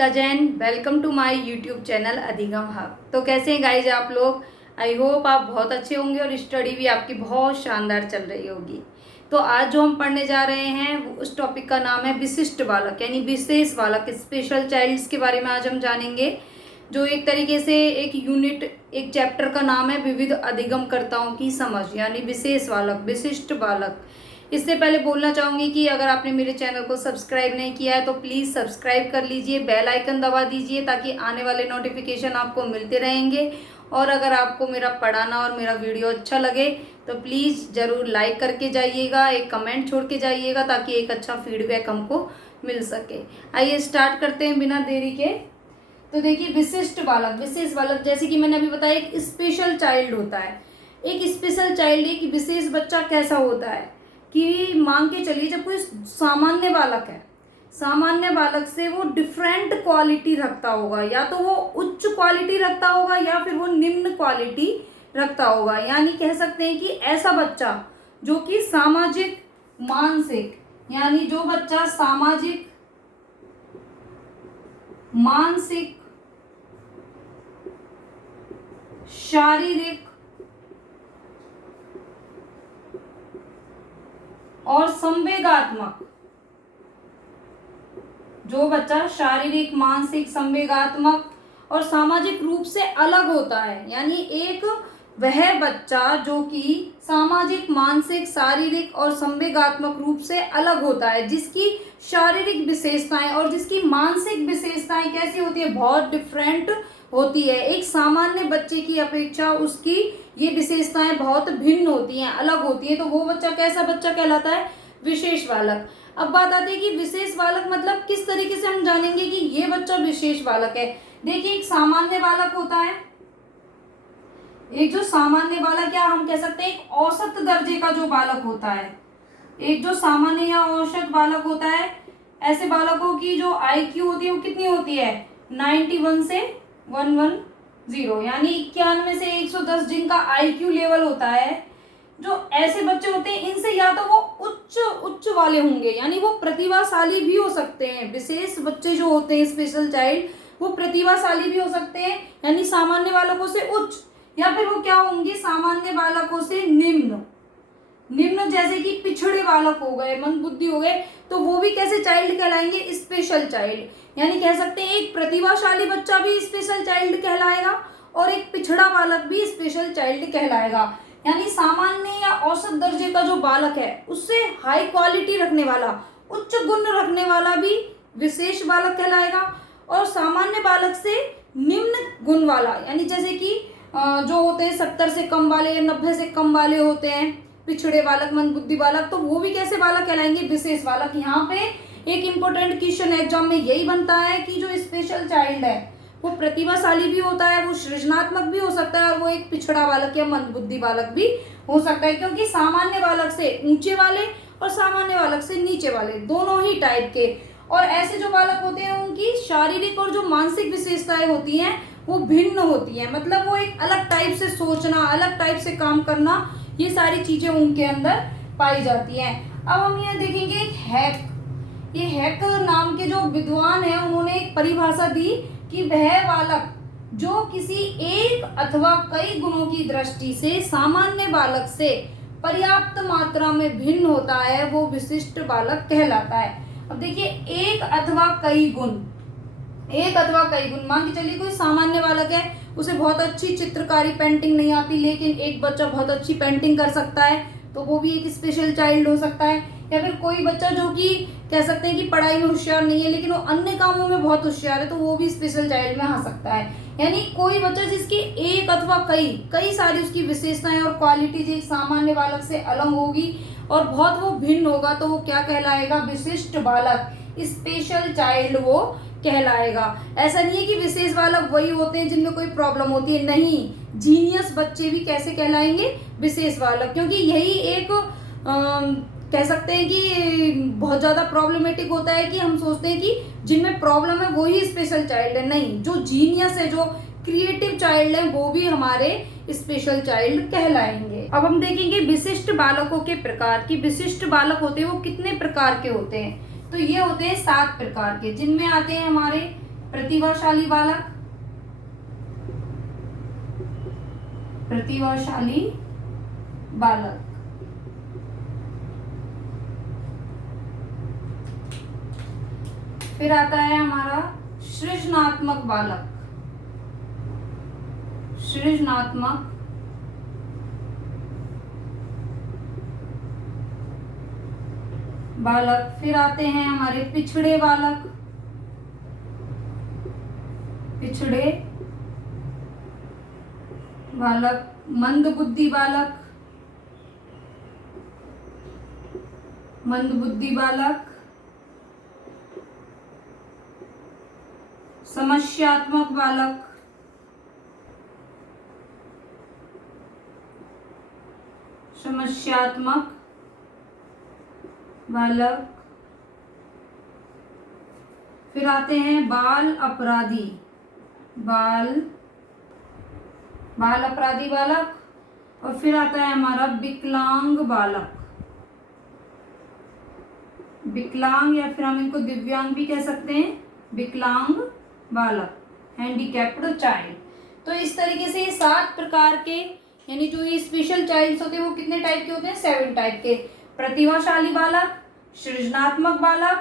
अधिका Jain. Welcome to my YouTube channel Adhigam hub. तो कैसे हैं गाइज आप लोग? आई होप आप बहुत अच्छे होंगे और स्टडी भी आपकी बहुत शानदार चल रही होगी। तो आज जो हम पढ़ने जा रहे हैं उस टॉपिक का नाम है विशिष्ट बालक यानी विशेष बालक, स्पेशल चाइल्ड्स के बारे में आज हम जानेंगे। जो एक तरीके से एक यूनिट, एक चैप्टर का नाम है विविध अधिगमकर्ताओं की समझ यानी विशेष बालक, विशिष्ट बालक। इससे पहले बोलना चाहूँगी कि अगर आपने मेरे चैनल को सब्सक्राइब नहीं किया है तो प्लीज़ सब्सक्राइब कर लीजिए, बेल आइकन दबा दीजिए ताकि आने वाले नोटिफिकेशन आपको मिलते रहेंगे। और अगर आपको मेरा पढ़ाना और मेरा वीडियो अच्छा लगे तो प्लीज़ ज़रूर लाइक करके जाइएगा, एक कमेंट छोड़ के जाइएगा ताकि एक अच्छा फीडबैक हमको मिल सके। आइए स्टार्ट करते हैं बिना देरी के। तो देखिए, विशिष्ट बालक, विशेष बालक, जैसे कि मैंने अभी बताया एक स्पेशल चाइल्ड होता है। एक स्पेशल चाइल्ड, एक विशेष बच्चा कैसा होता है कि मान के चलिए जब कोई सामान्य बालक है, सामान्य बालक से वो डिफरेंट क्वालिटी रखता होगा, या तो वो उच्च क्वालिटी रखता होगा या फिर वो निम्न क्वालिटी रखता होगा। यानी कह सकते हैं कि ऐसा बच्चा जो कि सामाजिक, मानसिक, यानी जो बच्चा सामाजिक, मानसिक, शारीरिक और संवेगात्मक, जो बच्चा शारीरिक, मानसिक, संवेगात्मक और सामाजिक रूप से अलग होता है, यानी एक वह बच्चा जो कि सामाजिक, मानसिक, शारीरिक और संवेगात्मक रूप से अलग होता है, जिसकी शारीरिक विशेषताएं और जिसकी मानसिक विशेषताएं कैसी होती है, बहुत डिफरेंट होती है। एक सामान्य बच्चे की अपेक्षा उसकी ये विशेषताएं बहुत भिन्न होती हैं, अलग होती हैं। तो वो बच्चा कैसा बच्चा कहलाता है? विशेष बालक। अब बात आती है कि विशेष बालक मतलब किस तरीके से हम जानेंगे कि ये बच्चा विशेष बालक है। देखिए, एक सामान्य बालक होता है, एक जो सामान्य बालक या हम कह सकते हैं एक औसत दर्जे का जो बालक होता है, एक जो सामान्य या औसत बालक होता है, ऐसे बालकों की जो IQ होती है वो कितनी होती है? 91 से 110, यानी 91 से 110 जिनका IQ लेवल होता है। जो ऐसे बच्चे होते हैं इनसे या तो वो उच्च वाले होंगे, यानी वो प्रतिभाशाली भी हो सकते हैं। विशेष बच्चे जो होते हैं, स्पेशल चाइल्ड, वो प्रतिभाशाली भी हो सकते हैं, यानी सामान्य बालकों से उच्च, या फिर वो क्या होंगे? सामान्य बालकों से निम्न। निम्न जैसे कि पिछड़े बालक हो गए, मंदबुद्धि हो गए, तो वो भी कैसे चाइल्ड कहलाएंगे? Special child. यानी कह सकते हैं एक प्रतिभाशाली बच्चा भी स्पेशल चाइल्ड कहलाएगा और एक पिछड़ा बालक भी स्पेशल चाइल्ड कहलाएगा। यानी सामान्य या औसत दर्जे का जो बालक है उससे हाई क्वालिटी रखने वाला, उच्च गुण रखने वाला भी विशेष बालक कहलाएगा, और सामान्य बालक से निम्न गुण वाला, यानी जैसे कि जो होते हैं 70 से कम वाले या 90 से कम वाले होते हैं, पिछड़े बालक, मंदबुद्धि बालक, तो वो भी कैसे बालक कहलाएंगे? विशेष बालक। यहाँ पे एक इम्पोर्टेंट क्वेश्चन एग्जाम में यही बनता है कि जो स्पेशल चाइल्ड है वो प्रतिभाशाली भी होता है, वो सृजनात्मक भी हो सकता है, और वो एक पिछड़ा बालक या मंदबुद्धि बालक भी हो सकता है, क्योंकि सामान्य बालक से ऊंचे वाले और सामान्य बालक से नीचे वाले दोनों ही टाइप के। और ऐसे जो बालक होते हैं उनकी शारीरिक और जो मानसिक विशेषताएं होती हैं वो भिन्न होती हैं, मतलब वो एक अलग टाइप से सोचना, अलग टाइप से काम करना, ये सारी चीजें उनके अंदर पाई जाती हैं। अब हम यहाँ देखेंगे एक हैक। ये हैक नाम के जो विद्वान हैं उन्होंने एक परिभाषा दी कि वह बालक जो किसी एक अथवा कई गुणों की दृष्टि से सामान्य बालक से पर्याप्त मात्रा में भिन्न होता है वो विशिष्ट बालक कहलाता है। अब देखिए, एक अथवा कई गुण, एक अथवा कई गुण, मान के चलिए कोई सामान्य बालक है, उसे बहुत अच्छी चित्रकारी, पेंटिंग नहीं आती, लेकिन एक बच्चा बहुत अच्छी पेंटिंग कर सकता है, तो वो भी एक स्पेशल चाइल्ड हो सकता है। या फिर कोई बच्चा जो कि कह सकते हैं कि पढ़ाई में होशियार नहीं है लेकिन वो अन्य कामों में बहुत होशियार है, तो वो भी स्पेशल चाइल्ड में आ सकता है। यानी कोई बच्चा जिसकी एक अथवा कई सारी उसकी विशेषताएं और क्वालिटीज एक सामान्य बालक से अलग होगी और बहुत वो भिन्न होगा, तो वो क्या कहलाएगा? विशिष्ट बालक, स्पेशल चाइल्ड वो कहलाएगा। ऐसा नहीं है कि विशेष बालक वही होते हैं जिनमें कोई प्रॉब्लम होती है, नहीं, जीनियस बच्चे भी कैसे कहलाएंगे? विशेष बालक, क्योंकि यही एक कह सकते हैं कि बहुत ज़्यादा प्रॉब्लमेटिक होता है कि हम सोचते हैं कि जिनमें प्रॉब्लम है वो ही स्पेशल चाइल्ड है। नहीं, जो जीनियस है, जो क्रिएटिव चाइल्ड है, वो भी हमारे स्पेशल चाइल्ड कहलाएंगे। अब हम देखेंगे विशिष्ट बालकों के प्रकार कि विशिष्ट बालक होते हैं वो कितने प्रकार के होते हैं। तो ये होते हैं 7 प्रकार के, जिनमें आते हैं हमारे प्रतिभाशाली बालक, प्रतिभाशाली बालक। फिर आता है हमारा सृजनात्मक बालक, सृजनात्मक बालक। फिर आते हैं हमारे पिछड़े बालक, पिछड़े बालक, मंदबुद्धि बालक, मंदबुद्धि बालक, समस्यात्मक बालक, समस्यात्मक बालक। फिर आते हैं बाल अपराधी, बाल अपराधी बालक। और फिर आता है हमारा विकलांग बालक, विकलांग या फिर हम इनको दिव्यांग भी कह सकते हैं, विकलांग बालक, हैंडीकैप्ड चाइल्ड। तो इस तरीके से 7 प्रकार के, यानी जो ये स्पेशल चाइल्ड्स होते हैं वो कितने टाइप के होते हैं? 7 टाइप के। प्रतिभाशाली बालक, सृजनात्मक बालक,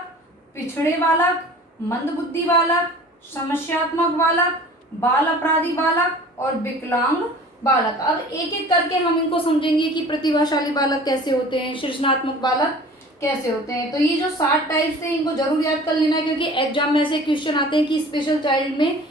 पिछड़े बालक, मंदबुद्धि बालक, समस्यात्मक बालक, बाल अपराधी बालक और विकलांग बालक। अब एक एक करके हम इनको समझेंगे कि प्रतिभाशाली बालक कैसे होते हैं, सृजनात्मक बालक कैसे होते हैं। तो ये जो 7 टाइप्स थे इनको जरूर याद कर लेना, क्योंकि एग्जाम में ऐसे क्वेश्चन आते हैं कि स्पेशल चाइल्ड में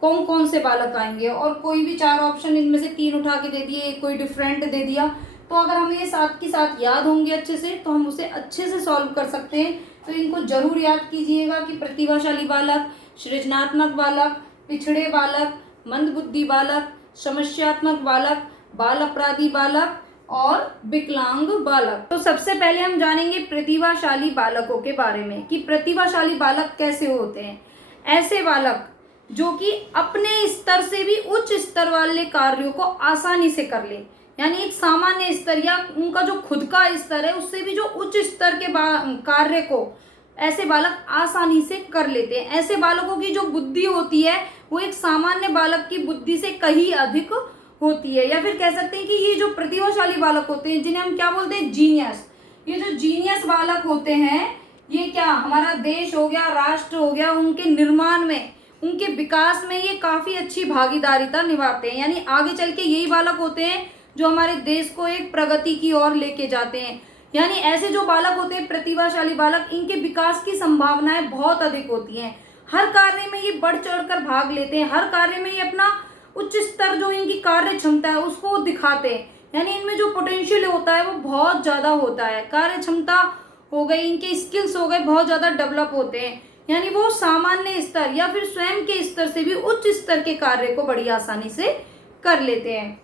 कौन कौन से बालक आएंगे, और कोई भी 4 ऑप्शन इनमें से 3 उठा के दे दिए, कोई डिफरेंट दे दिया। तो अगर हमें ये 7 की 7 याद होंगे अच्छे से तो हम उसे अच्छे से सॉल्व कर सकते हैं। तो इनको जरूर याद कीजिएगा कि प्रतिभाशाली बालक, सृजनात्मक बालक, पिछड़े बालक, मंदबुद्धि बालक, समस्यात्मक बालक, बाल अपराधी बालक और विकलांग बालक। तो सबसे पहले हम जानेंगे प्रतिभाशाली बालकों के बारे में कि प्रतिभाशाली बालक कैसे होते हैं। ऐसे बालक जो कि अपने स्तर से भी उच्च स्तर वाले कार्यों को आसानी से कर ले, यानी एक सामान्य स्तर या उनका जो खुद का स्तर है उससे भी जो उच्च स्तर के कार्य को ऐसे बालक आसानी से कर लेते हैं। ऐसे बालकों की जो बुद्धि होती है वो एक सामान्य बालक की बुद्धि से कहीं अधिक होती है, या फिर कह सकते हैं कि ये जो प्रतिभाशाली बालक होते हैं जिन्हें हम क्या बोलते हैं? जीनियस। ये जो जीनियस बालक होते हैं ये क्या हमारा देश हो गया, राष्ट्र हो गया, उनके निर्माण में, उनके विकास में ये काफी अच्छी भागीदारिता निभाते हैं। यानी आगे चल के यही बालक होते हैं जो हमारे देश को एक प्रगति की ओर लेके जाते हैं। यानी ऐसे जो बालक होते हैं प्रतिभाशाली बालक, इनके विकास की संभावनाएं बहुत अधिक होती हैं। हर कार्य में ये बढ़ चढ़कर भाग लेते हैं, हर कार्य में ये अपना उच्च स्तर जो इनकी कार्य क्षमता है उसको दिखाते हैं। यानी इनमें जो पोटेंशियल होता है वो बहुत ज्यादा होता है, कार्य क्षमता हो गई, इनके स्किल्स हो गए, बहुत ज्यादा डेवलप होते हैं। यानी वो सामान्य स्तर या फिर स्वयं के स्तर से भी उच्च स्तर के कार्य को बड़ी आसानी से कर लेते हैं।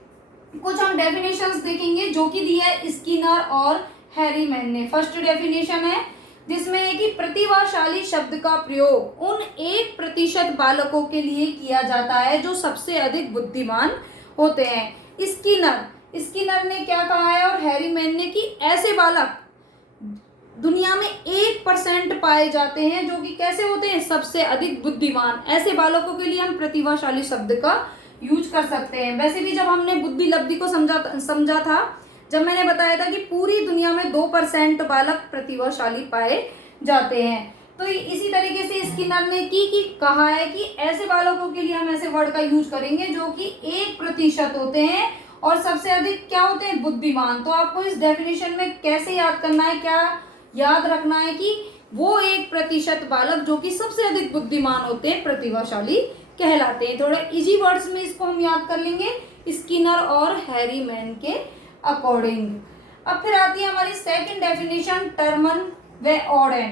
कुछ हम डेफिनेशंस देखेंगे जो कि दी है स्किनर और हैरीमैन ने। फर्स्ट डेफिनेशन है जिसमें है कि प्रतिभाशाली शब्द का प्रयोग उन 1% बालकों के लिए किया जाता है जो सबसे अधिक बुद्धिमान होते हैं। स्किनर ने क्या कहा है और हैरीमैन ने कि ऐसे बालक दुनिया में 1% पाए जाते हैं जो कि कैसे होते हैं? सबसे अधिक बुद्धिमान। ऐसे बालकों के लिए हम प्रतिभाशाली शब्द का यूज कर सकते हैं। वैसे भी जब हमने बुद्धि लब्धि को समझा था, जब मैंने बताया था कि पूरी दुनिया में 2% बालक प्रतिभाशाली पाए जाते हैं। तो इसी तरीके से स्किनर ने की कहा है कि ऐसे बालकों के लिए हम ऐसे वर्ड का यूज करेंगे जो कि 1% होते हैं और सबसे अधिक क्या होते हैं? बुद्धिमान। तो आपको इस डेफिनेशन में कैसे याद करना है, क्या याद रखना है कि वो 1% बालक जो कि सबसे अधिक बुद्धिमान होते हैं प्रतिभाशाली कहलाते हैं। थोड़े इजी वर्ड्स में इसको हम याद कर लेंगे स्किनर और हैरीमैन के अकॉर्डिंग। अब फिर आती है हमारी सेकंड डेफिनेशन टर्मन व ऑर्डेन।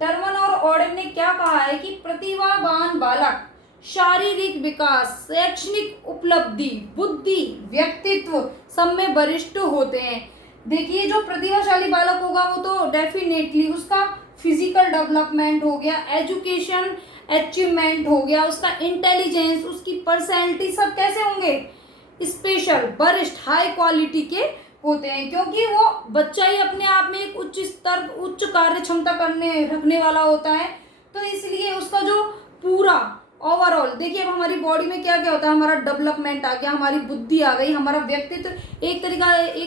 टर्मन और ऑर्डेन ने क्या कहा है कि प्रतिभावान बालक शारीरिक विकास, शैक्षणिक उपलब्धि, बुद्धि, व्यक्तित्व सब में वरिष्ठ होते हैं। देखिए जो प्रतिभाशाली बालक होगा वो तो डेफिनेटली उसका फिजिकल डेवलपमेंट हो गया, एजुकेशन अचीवमेंट हो गया, उसका इंटेलिजेंस, उसकी पर्सनैलिटी सब कैसे होंगे? स्पेशल, वरिष्ठ, हाई क्वालिटी के होते हैं, क्योंकि वो बच्चा ही अपने आप में एक उच्च स्तर, उच्च कार्य क्षमता रखने वाला होता है। तो इसलिए उसका जो पूरा ओवरऑल देखिए अब हमारी बॉडी में क्या क्या होता है, हमारा डेवलपमेंट आ गया, हमारी बुद्धि आ गई, हमारा व्यक्तित्व, एक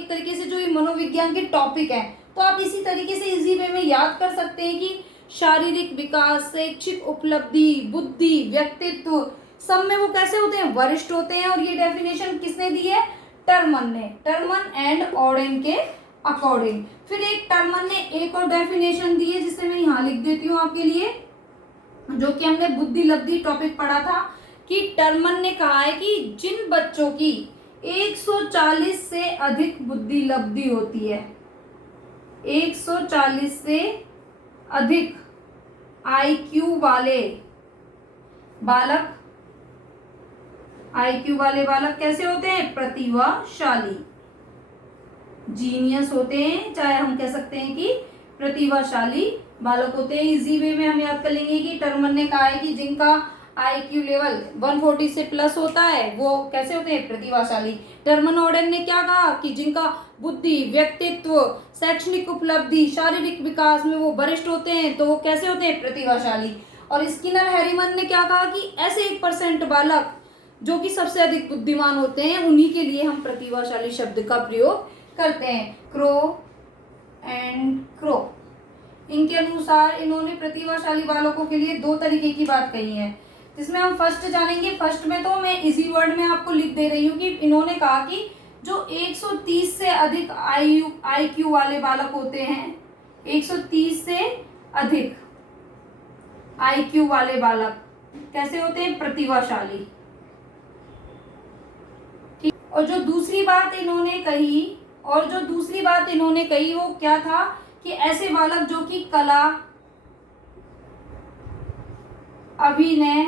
तरीके से जो ये मनोविज्ञान के टॉपिक है, तो आप इसी तरीके से इजी वे में याद कर सकते हैं कि शारीरिक विकास, शैक्षिक उपलब्धि, बुद्धि, व्यक्तित्व, सब में वो कैसे होते हैं, वरिष्ठ होते हैं। और ये डेफिनेशन किसने दी है, टर्मन ने, टर्मन एंड ऑडेन के अकॉर्डिंग। फिर एक टर्मन ने एक और डेफिनेशन दी है जिसे मैं यहाँ लिख देती हूँ आपके लिए, जो कि हमने बुद्धि लब्धि टॉपिक पढ़ा था, कि टर्मन ने कहा है कि जिन बच्चों की 140 से अधिक बुद्धि लब्धि होती है, 140 से अधिक आईक्यू वाले बालक, आईक्यू वाले बालक कैसे होते हैं, प्रतिभाशाली, जीनियस होते हैं, चाहे हम कह सकते हैं कि प्रतिभाशाली बालक होते हैं। इजी वे में हम याद कर लेंगे कि टर्मन ने कहा है कि जिनका आईक्यू लेवल 140 से प्लस होता है वो कैसे होते हैं, प्रतिभाशाली। टर्मन ऑडेन ने क्या कहा कि जिनका बुद्धि, व्यक्तित्व, शैक्षणिक उपलब्धि, शारीरिक विकास में वो वरिष्ठ होते हैं, तो वो कैसे होते हैं, प्रतिभाशाली। और स्किनर हैरीमन ने क्या कहा कि ऐसे 1% बालक जो कि सबसे अधिक बुद्धिमान होते हैं, उन्हीं के लिए हम प्रतिभाशाली शब्द का प्रयोग करते हैं। क्रो एंड क्रो, इनके अनुसार इन्होंने प्रतिभाशाली बालकों के लिए 2 तरीके की बात कही है, जिसमें हम फर्स्ट जानेंगे। फर्स्ट में तो मैं इजी वर्ड में आपको लिख दे रही हूँ कि इन्होंने कहा कि जो 130 से अधिक आईक्यू वाले बालक होते हैं, 130 से अधिक आईक्यू वाले बालक कैसे होते हैं, प्रतिभाशाली। ठीक, और जो दूसरी बात इन्होंने कही वो क्या था कि ऐसे बालक जो कि कला, अभिनय,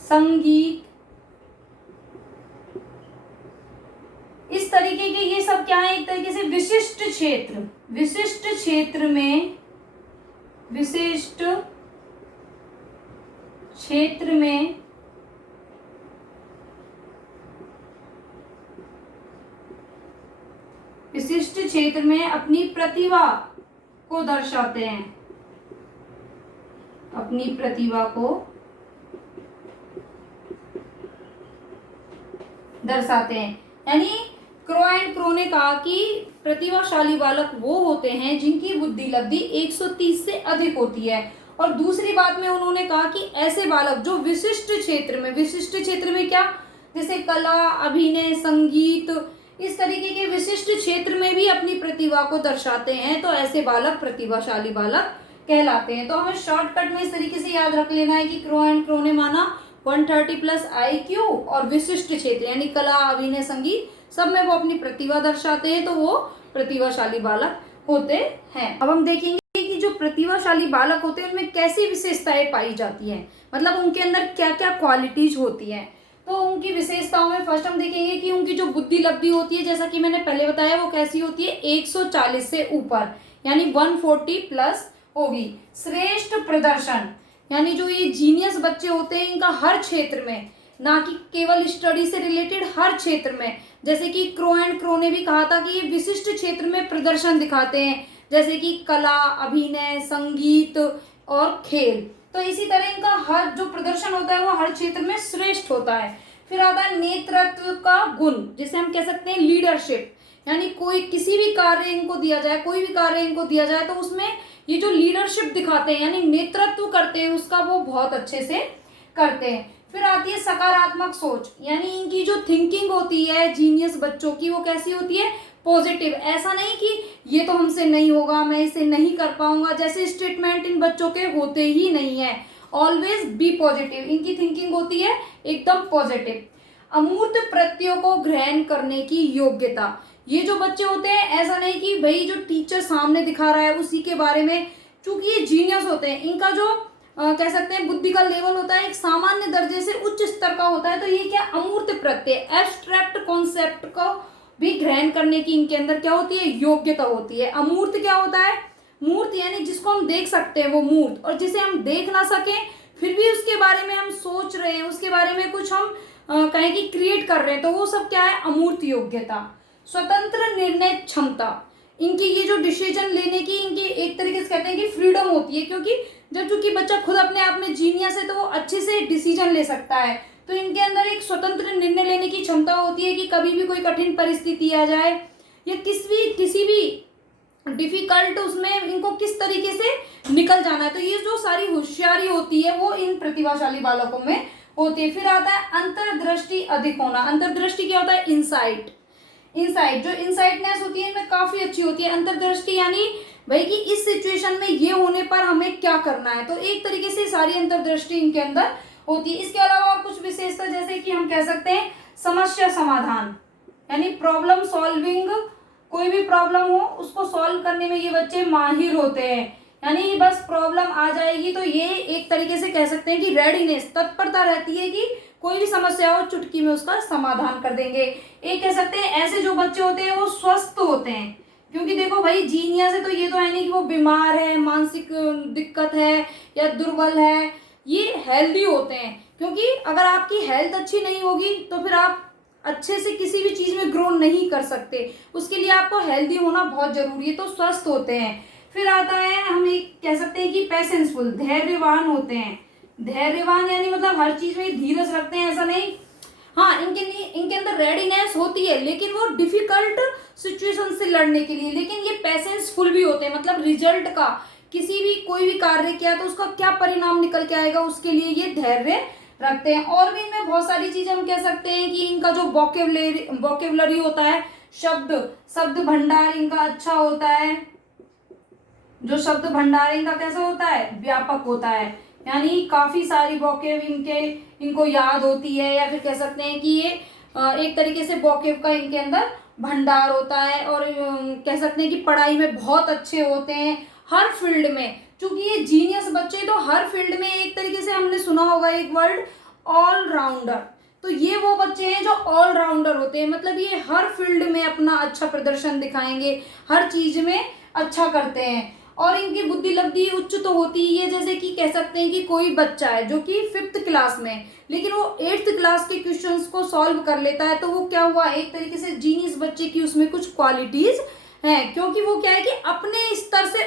संगीत, इस तरीके के, ये सब क्या है, एक तरीके से विशिष्ट क्षेत्र में अपनी प्रतिभा को दर्शाते हैं, अपनी प्रतिभा को दर्शाते हैं। यानी क्रो एंड क्रो ने कहा कि प्रतिभाशाली बालक वो होते हैं जिनकी बुद्धि लब्धि 130 से अधिक होती है। और दूसरी बात में उन्होंने कहा कि ऐसे बालक जो विशिष्ट क्षेत्र में क्या, जैसे कला, अभिनय, संगीत, इस तरीके के विशिष्ट क्षेत्र में भी अपनी प्रतिभा को दर्शाते हैं, तो ऐसे बालक प्रतिभाशाली बालक कहलाते हैं। तो हमें शॉर्टकट में इस तरीके से याद रख लेना है कि क्रो एंड क्रो ने माना 130 प्लस IQ और विशिष्ट क्षेत्र यानी कला, अभिनय, संगीत, सब में वो अपनी प्रतिभा दर्शाते हैं, तो वो प्रतिभाशाली बालक होते हैं। अब हम देखेंगे कि जो प्रतिभाशाली बालक होते हैं उनमें कैसी विशेषताएं पाई जाती हैं, मतलब उनके अंदर क्या क्या क्वालिटीज होती हैं। तो उनकी विशेषताओं में फर्स्ट हम देखेंगे कि उनकी जो बुद्धि लब्धि होती है, जैसा कि मैंने पहले बताया, वो कैसी होती है, 140 से ऊपर यानी 140 प्लस होगी। श्रेष्ठ प्रदर्शन, यानी जो ये जीनियस बच्चे होते हैं इनका हर क्षेत्र में, ना कि केवल स्टडी से रिलेटेड, हर क्षेत्र में, जैसे कि क्रो एंड क्रो ने भी कहा था कि ये विशिष्ट क्षेत्र में प्रदर्शन दिखाते हैं, जैसे कि कला, अभिनय, संगीत और खेल। तो इसी तरह इनका हर जो प्रदर्शन होता है वो हर क्षेत्र में श्रेष्ठ होता है। फिर आता है नेतृत्व का गुण, जिसे हम कह सकते हैं लीडरशिप, यानी कोई किसी भी कार्य इनको दिया जाए, कोई भी कार्य इनको दिया जाए तो उसमें ये जो लीडरशिप दिखाते हैं यानी नेतृत्व करते हैं उसका, वो बहुत अच्छे से करते हैं। फिर आती है सकारात्मक सोच, यानी इनकी जो थिंकिंग होती है जीनियस बच्चों की, वो कैसी होती है, पॉजिटिव। ऐसा नहीं कि ये तो हमसे नहीं होगा, मैं इसे नहीं कर पाऊंगा, जैसे स्टेटमेंट इन बच्चों के होते ही नहीं है। ऑलवेज बी पॉजिटिव, इनकी थिंकिंग होती है एकदम पॉजिटिव। अमूर्त प्रत्ययों को ग्रहण करने की योग्यता, ये जो बच्चे होते हैं ऐसा नहीं कि भाई जो टीचर सामने दिखा रहा है उसी के बारे में, चूंकि ये जीनियस होते हैं, इनका जो कह सकते हैं बुद्धि का लेवल होता है एक सामान्य दर्जे से उच्च स्तर का होता है। तो ये क्या, अमूर्त प्रत्यय, एब्स्ट्रैक्ट कॉन्सेप्ट को भी ग्रहण करने की इनके अंदर क्या होती है, योग्यता होती है। अमूर्त क्या होता है, मूर्त यानी जिसको हम देख सकते हैं वो मूर्त, और जिसे हम देख ना सकें फिर भी उसके बारे में हम सोच रहे हैं, उसके बारे में कुछ हम कहें कि क्रिएट कर रहे हैं, तो वो सब क्या है, अमूर्त योग्यता। स्वतंत्र निर्णय क्षमता, इनकी ये जो डिसीजन लेने की इनकी एक तरीके से कहते हैं कि फ्रीडम होती है, क्योंकि जब चूंकि बच्चा खुद अपने आप में जीनियस है तो वो अच्छे से डिसीजन ले सकता है, तो इनके अंदर एक स्वतंत्र निर्णय लेने की क्षमता होती है कि कभी भी कोई कठिन परिस्थिति आ जाए या किसी भी डिफिकल्ट उसमें इनको किस तरीके से निकल जाना है, तो ये जो सारी होशियारी होती है वो इन प्रतिभाशाली बालकों में होती है। फिर आता है अंतर्दृष्टि अधिक होना। अंतर्दृष्टि क्या होता है? इंसाइट। जो इंसाइटनेस होती है इनमें काफी अच्छी होती है। अंतर्दृष्टि यानी भाई कि इस सिचुएशन में ये होने पर हमें क्या करना है, तो एक तरीके से सारी अंतर्दृष्टि इनके अंदर होती है। इसके अलावा और कुछ विशेषता जैसे कि हम कह सकते हैं समस्या समाधान, यानी प्रॉब्लम सॉल्विंग, कोई भी प्रॉब्लम हो उसको सॉल्व करने में ये बच्चे माहिर होते हैं, यानी बस प्रॉब्लम आ जाएगी तो ये एक तरीके से कह सकते हैं कि रेडीनेस, तत्परता रहती है कि कोई भी समस्या हो चुटकी में उसका समाधान कर देंगे। एक कह सकते हैं ऐसे जो बच्चे होते हैं वो स्वस्थ होते हैं, क्योंकि देखो भाई जीनियस है तो ये तो है नहीं कि वो बीमार है, मानसिक दिक्कत है या दुर्बल है, ये हेल्दी होते हैं। क्योंकि अगर आपकी हेल्थ अच्छी नहीं होगी तो फिर आप अच्छे से किसी भी चीज में ग्रो नहीं कर सकते, उसके लिए आपको हेल्दी होना बहुत जरूरी है, तो स्वस्थ होते हैं। फिर आता है हम एक कह सकते हैं कि पेशेंसफुल, धैर्यवान होते हैं। धैर्यवान यानी मतलब हर चीज में धीरज रखते हैं, ऐसा नहीं, हाँ इनके अंदर रेडीनेस होती है लेकिन वो डिफिकल्ट सिचुएशन से लड़ने के लिए, लेकिन ये पेशेंसफुल भी होते हैं, मतलब रिजल्ट का, किसी भी कोई भी कार्य किया तो उसका क्या परिणाम निकल के आएगा उसके लिए ये धैर्य रखते हैं। और भी इनमें बहुत सारी चीजें हम कह सकते हैं कि इनका जो वोकेबलरी होता है, शब्द भंडार इनका अच्छा होता है। जो शब्द भंडार इनका कैसा होता है? व्यापक होता है, यानी काफी सारी वोकेब इनको याद होती है, या फिर कह सकते हैं कि ये एक तरीके से वोकेब का इनके अंदर भंडार होता है। और कह सकते हैं कि पढ़ाई में बहुत अच्छे होते हैं हर फील्ड में, क्योंकि ये जीनियस बच्चे तो हर फील्ड में, एक तरीके से हमने सुना होगा एक वर्ड ऑलराउंडर, तो ये वो बच्चे हैं जो ऑलराउंडर होते हैं, मतलब ये हर फील्ड में अपना अच्छा प्रदर्शन दिखाएंगे, हर चीज में अच्छा करते हैं। और इनकी बुद्धि लब्धि उच्च तो होती ही है, जैसे कि कह सकते हैं कि कोई बच्चा है जो कि 5th क्लास में, लेकिन वो 8th क्लास के क्वेश्चंस को सॉल्व कर लेता है, तो वो क्या हुआ, एक तरीके से जीनियस बच्चे की उसमें कुछ क्वालिटीज हैं, क्योंकि वो क्या है कि अपने स्तर से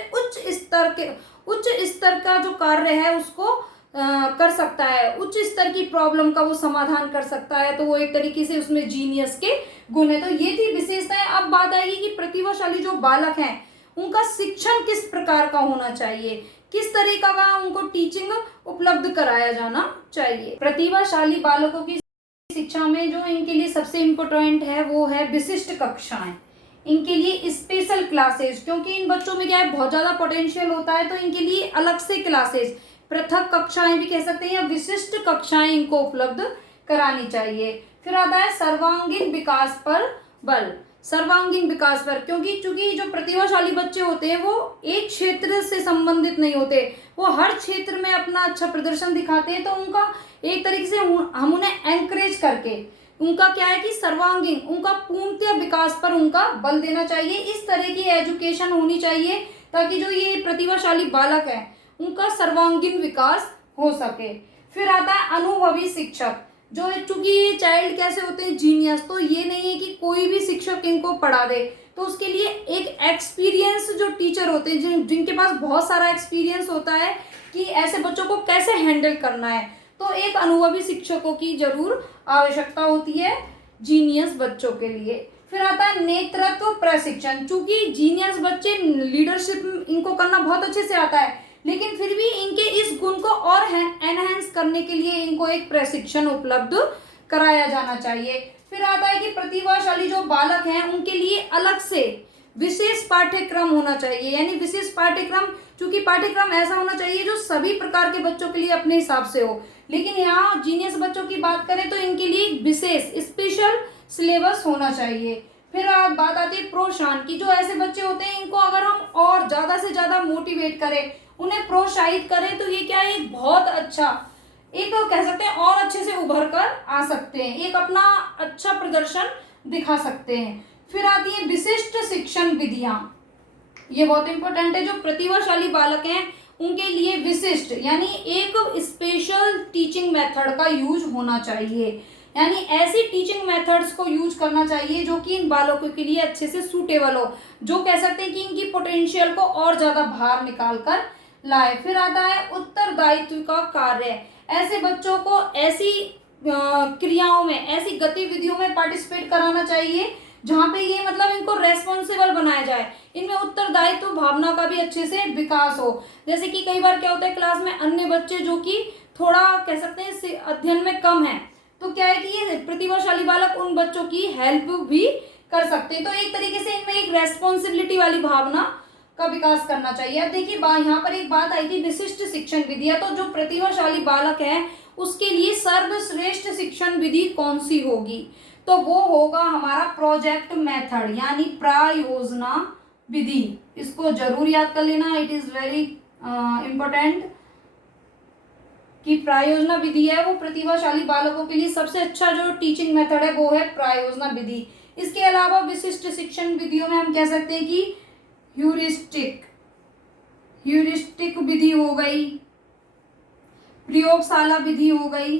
उच्च स्तर का जो कार्य है उसको कर सकता है, उच्च स्तर की प्रॉब्लम का वो समाधान कर सकता है, तो वो एक तरीके से उसमें जीनियस के गुण है। तो ये थी विशेषताएं। अब बात आएगी कि प्रतिभाशाली जो बालक हैं उनका शिक्षण किस प्रकार का होना चाहिए, किस तरीका का उनको टीचिंग उपलब्ध कराया जाना चाहिए। प्रतिभाशाली बालकों की शिक्षा में जो इनके लिए सबसे इम्पोर्टेंट है वो है विशिष्ट कक्षाएं, इनके लिए स्पेशल क्लासेस, क्योंकि इन बच्चों में क्या है बहुत ज्यादा पोटेंशियल होता है, तो इनके लिए अलग से क्लासेस, पृथक कक्षाएं भी कह सकते हैं, या विशिष्ट कक्षाएं इनको उपलब्ध करानी चाहिए। फिर आता है सर्वांगीण विकास पर बल। सर्वांगीण विकास पर, क्योंकि चूंकि जो प्रतिभाशाली बच्चे होते हैं वो एक क्षेत्र से संबंधित नहीं होते, वो हर क्षेत्र में अपना अच्छा प्रदर्शन दिखाते हैं, तो उनका एक तरीके से हम उन्हें एंकरेज करके उनका क्या है कि सर्वांगीण, उनका पूर्णतः विकास पर उनका बल देना चाहिए। इस तरह की एजुकेशन होनी चाहिए ताकि जो ये प्रतिभाशाली बालक है उनका सर्वांगीण विकास हो सके। फिर आता है अनुभवी शिक्षक, जो चूंकि ये चाइल्ड कैसे होते हैं जीनियस, तो ये नहीं है कि कोई भी शिक्षक इनको पढ़ा दे, तो उसके लिए एक एक्सपीरियंस जो टीचर होते हैं जिनके पास बहुत सारा एक्सपीरियंस होता है कि ऐसे बच्चों को कैसे हैंडल करना है, तो एक अनुभवी शिक्षकों की जरूर आवश्यकता होती है जीनियस बच्चों के लिए। फिर आता है नेतृत्व प्रशिक्षण, चूंकि जीनियस बच्चे लीडरशिप इनको करना बहुत अच्छे से आता है, लेकिन फिर भी इनके इस गुण को और एनहांस करने के लिए इनको एक प्रशिक्षण उपलब्ध कराया जाना चाहिए। फिर आता है कि प्रतिभाशाली जो बालक हैं उनके लिए अलग से विशेष पाठ्यक्रम होना चाहिए, यानी विशेष पाठ्यक्रम, चूंकि पाठ्यक्रम ऐसा होना चाहिए जो सभी प्रकार के बच्चों के लिए अपने हिसाब से हो, लेकिन यहाँ जीनियस बच्चों की बात करें तो इनके लिए विशेष स्पेशल सिलेबस होना चाहिए। फिर बात आती है प्रोत्साहन की, जो ऐसे बच्चे होते हैं इनको अगर हम और ज्यादा से ज्यादा मोटिवेट करें, उन्हें प्रोत्साहित करें, तो ये क्या है एक बहुत अच्छा, एक कह सकते हैं और अच्छे से उभर कर आ सकते हैं, एक अपना अच्छा प्रदर्शन दिखा सकते हैं। फिर आती है विशिष्ट शिक्षण विधियां, ये बहुत इंपॉर्टेंट है। जो प्रतिभाशाली बालक हैं उनके लिए विशिष्ट यानी एक स्पेशल टीचिंग मेथड का यूज होना चाहिए, यानी ऐसी टीचिंग मेथड्स को यूज करना चाहिए जो कि इन बालकों के लिए अच्छे से सूटेबल हो, जो कह सकते हैं कि इनकी पोटेंशियल को और ज्यादा बाहर निकाल कर लाए। फिर आता है उत्तरदायित्व का कार्य। ऐसे बच्चों को ऐसी क्रियाओं में, ऐसी गतिविधियों में पार्टिसिपेट कराना चाहिए जहाँ पे ये मतलब इनको रेस्पॉन्सिबल बनाया जाए, इनमें उत्तरदायित्व भावना का भी अच्छे से विकास हो। जैसे कि कई बार क्या होता है, क्लास में अन्य बच्चे जो कि थोड़ा कह सकते हैं अध्ययन में कम है, तो क्या है कि ये प्रतिभाशाली बालक उन बच्चों की हेल्प भी कर सकते हैं। तो एक तरीके से इनमें एक रेस्पॉन्सिबिलिटी वाली भावना का विकास करना चाहिए। अब देखिए यहाँ पर एक बात आई थी विशिष्ट शिक्षण विधियां, तो जो प्रतिभाशाली बालक है उसके लिए सर्वश्रेष्ठ शिक्षण विधि कौन सी होगी, तो वो होगा हमारा प्रोजेक्ट मेथड यानी प्रायोजना विधि। इसको जरूर याद कर लेना, इट इज वेरी इंपॉर्टेंट कि प्रायोजना विधि है वो प्रतिभाशाली बालकों के लिए सबसे अच्छा जो टीचिंग मेथड है वो है प्रायोजना विधि। इसके अलावा विशिष्ट शिक्षण विधियों में हम कह सकते हैं कि ह्यूरिस्टिक विधि हो गई, प्रयोगशाला विधि हो गई।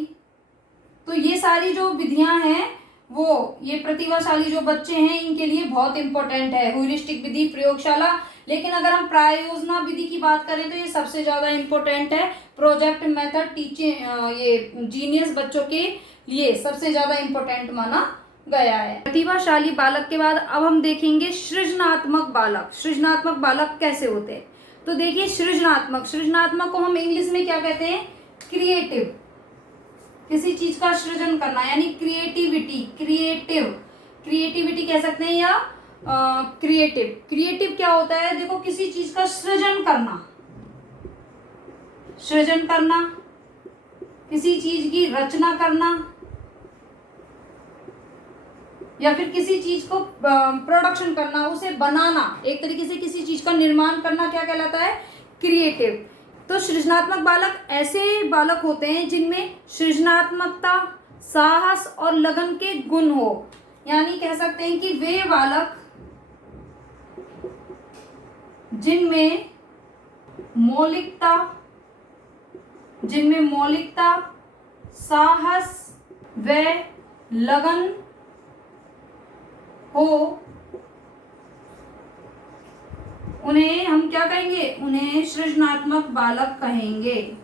तो ये सारी जो विधियां हैं वो ये प्रतिभाशाली जो बच्चे हैं इनके लिए बहुत इंपॉर्टेंट है, ह्यूरिस्टिक विधि, प्रयोगशाला। लेकिन अगर हम प्रायोजना विधि की बात करें तो ये सबसे ज्यादा इंपॉर्टेंट है, प्रोजेक्ट मेथड टीचिंग ये जीनियस बच्चों के लिए सबसे ज्यादा इंपॉर्टेंट माना गया है। प्रतिभाशाली बालक के बाद अब हम देखेंगे सृजनात्मक बालक। सृजनात्मक बालक कैसे होते हैं, तो देखिए सृजनात्मक को हम इंग्लिश में क्या कहते हैं, क्रिएटिव, किसी चीज का सृजन करना यानी क्रिएटिविटी कह सकते हैं या क्रिएटिव क्या होता है, देखो किसी चीज का सृजन करना, किसी चीज की रचना करना या फिर किसी चीज को प्रोडक्शन करना, उसे बनाना, एक तरीके से किसी चीज का निर्माण करना क्या कहलाता है, क्रिएटिव। तो सृजनात्मक बालक ऐसे बालक होते हैं जिनमें सृजनात्मकता, साहस और लगन के गुण हो, यानी कह सकते हैं कि वे बालक जिनमें मौलिकता, साहस व लगन हो, उन्हें हम क्या कहेंगे, उन्हें सृजनात्मक बालक कहेंगे,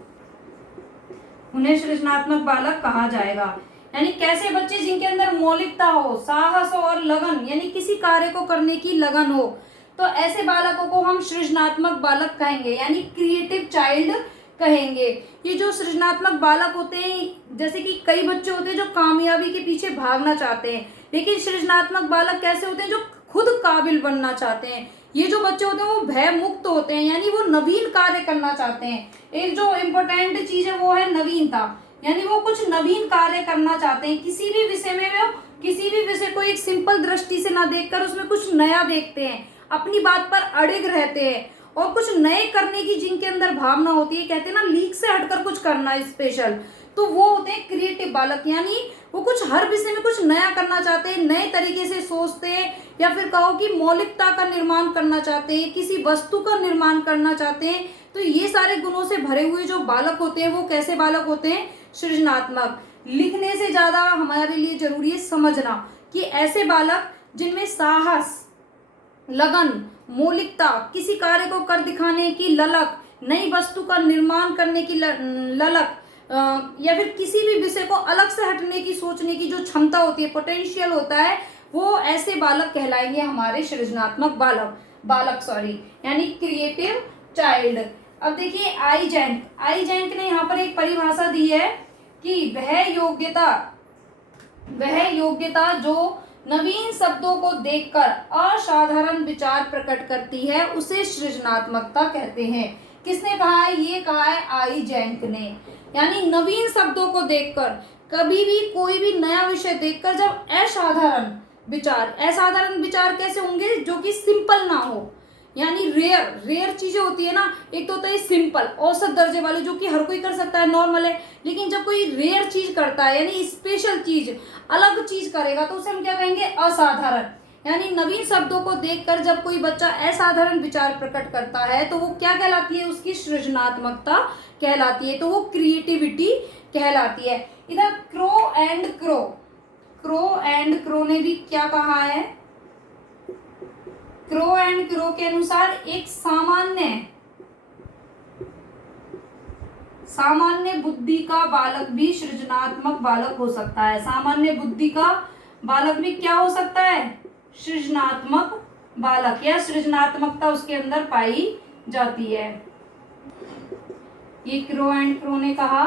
उन्हें सृजनात्मक बालक कहा जाएगा। यानी कैसे बच्चे जिनके अंदर मौलिकता हो, साहस हो और लगन यानी किसी कार्य को करने की लगन हो, तो ऐसे बालकों को हम सृजनात्मक बालक कहेंगे यानी क्रिएटिव चाइल्ड कहेंगे। ये जो सृजनात्मक बालक होते हैं, जैसे कि कई बच्चे होते हैं जो कामयाबी के पीछे भागना चाहते हैं, लेकिन सृजनात्मक बालक कैसे होते हैं, जो खुद काबिल बनना चाहते हैं। ये जो बच्चे होते हैं वो भय मुक्त होते हैं, यानी वो नवीन कार्य करना चाहते हैं। एक जो इम्पोर्टेंट चीज है वो है नवीनता, यानी वो कुछ नवीन कार्य करना चाहते हैं। किसी भी विषय में वो किसी भी विषय को एक सिंपल दृष्टि से ना देखकर उसमें कुछ नया देखते हैं, अपनी बात पर अड़िग रहते हैं और कुछ नए करने की जिनके अंदर भावना होती है, कहते हैं ना लीक से हटकर कुछ करना स्पेशल, तो वो होते हैं क्रिएटिव बालक। यानी वो कुछ हर विषय में कुछ नया करना चाहते हैं, नए तरीके से सोचते हैं, या फिर कहो कि मौलिकता का निर्माण करना चाहते हैं, किसी वस्तु का निर्माण करना चाहते हैं। तो ये सारे गुणों से भरे हुए जो बालक होते हैं वो कैसे बालक होते हैं, सृजनात्मक। लिखने से ज्यादा हमारे लिए जरूरी है समझना कि ऐसे बालक जिनमें साहस, लगन, मौलिकता, किसी कार्य को कर दिखाने की ललक, नई वस्तु का निर्माण करने की ललक, या फिर किसी भी विषय को अलग से हटने की, सोचने की जो क्षमता होती है, पोटेंशियल होता है, वो ऐसे बालक कहलाएंगे हमारे सृजनात्मक बालक यानी क्रिएटिव चाइल्ड। अब देखिए आई जैंक ने यहाँ पर एक परिभाषा दी है कि वह योग्यता जो नवीन शब्दों को देखकर असाधारण विचार प्रकट करती है उसे सृजनात्मकता कहते हैं। किसने कहा है, ये कहा है आई जैंक ने। यानी नवीन शब्दों को देखकर, कभी भी कोई भी नया विषय देखकर जब असाधारण विचार कैसे होंगे, जो कि सिंपल ना हो, यानी रेयर चीजें होती है ना, एक तो होता है सिंपल औसत दर्जे वाली जो कि हर कोई कर सकता है, नॉर्मल है, लेकिन जब कोई रेयर चीज करता है यानी स्पेशल चीज, अलग चीज करेगा तो उसे हम क्या कहेंगे, असाधारण। यानी नवीन शब्दों को देखकर जब कोई बच्चा असाधारण विचार प्रकट करता है तो वो क्या कहलाती है, उसकी सृजनात्मकता कहलाती है, तो वो क्रिएटिविटी कहलाती है। इधर क्रो एंड क्रो ने भी क्या कहा है, क्रो एंड क्रो के अनुसार एक सामान्य सामान्य बुद्धि का बालक भी सृजनात्मक बालक हो सकता है। सामान्य बुद्धि का बालक भी क्या हो सकता है? सृजनात्मक बालक, या सृजनात्मकता उसके अंदर पाई जाती है। ये क्रो एंड क्रो ने कहा,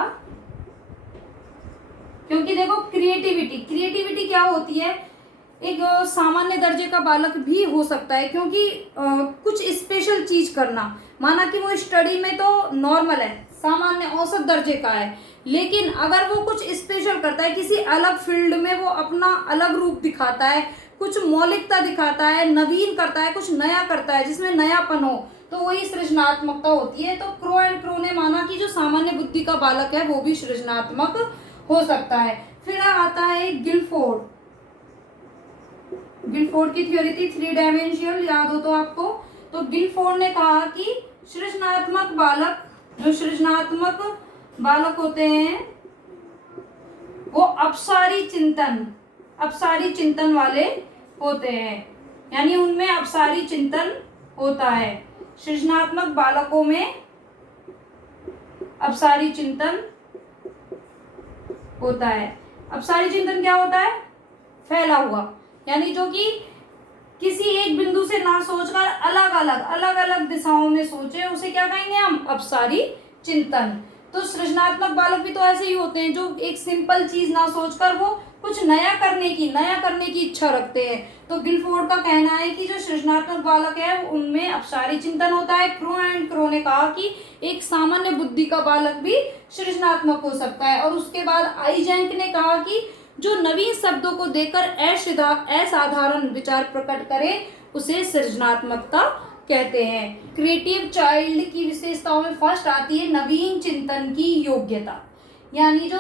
क्योंकि देखो क्रिएटिविटी क्या होती है, एक सामान्य दर्जे का बालक भी हो सकता है, क्योंकि कुछ स्पेशल चीज करना, माना कि वो स्टडी में तो नॉर्मल है, सामान्य औसत दर्जे का है, लेकिन अगर वो कुछ स्पेशल करता है किसी अलग फील्ड में, वो अपना अलग रूप दिखाता है, कुछ मौलिकता दिखाता है, नवीन करता है, कुछ नया करता है जिसमें नयापन हो, तो वही सृजनात्मकता होती है। तो क्रो एंड क्रो ने माना कि जो सामान्य बुद्धि का बालक है वो भी सृजनात्मक हो सकता है। फिर आता है गिलफोर्ड की थ्योरी थी 3 डायमेंशनल, याद हो तो आपको। तो गिलफोर्ड ने कहा कि सृजनात्मक बालक, जो सृजनात्मक बालक होते हैं वो अपसारी चिंतन वाले होते हैं, यानी उनमें अपसारी चिंतन होता है। सृजनात्मक बालकों में अपसारी चिंतन होता है। अपसारी चिंतन क्या होता है? फैला हुआ, यानी जो कि किसी एक बिंदु से ना सोचकर अलग अलग दिशाओं में सोचे, उसे क्या कहेंगे हम? अपसारी चिंतन। तो सृजनात्मक बालक भी तो ऐसे ही होते हैं जो एक सिंपल चीज ना सोचकर वो कुछ नया करने की इच्छा रखते हैं। तो गिलफोर्ड का कहना है कि जो सृजनात्मक बालक है उनमें अपसारी चिंतन होता है। क्रो एंड क्रो ने कहा कि एक सामान्य बुद्धि का बालक भी सृजनात्मक हो सकता है। और उसके बाद आइजेंक ने कहा कि जो नवीन शब्दों को देकर असाधारण विचार प्रकट करे उसे सृजनात्मकता कहते हैं। क्रिएटिव चाइल्ड की विशेषताओं में फर्स्ट आती है नवीन चिंतन की योग्यता, यानी जो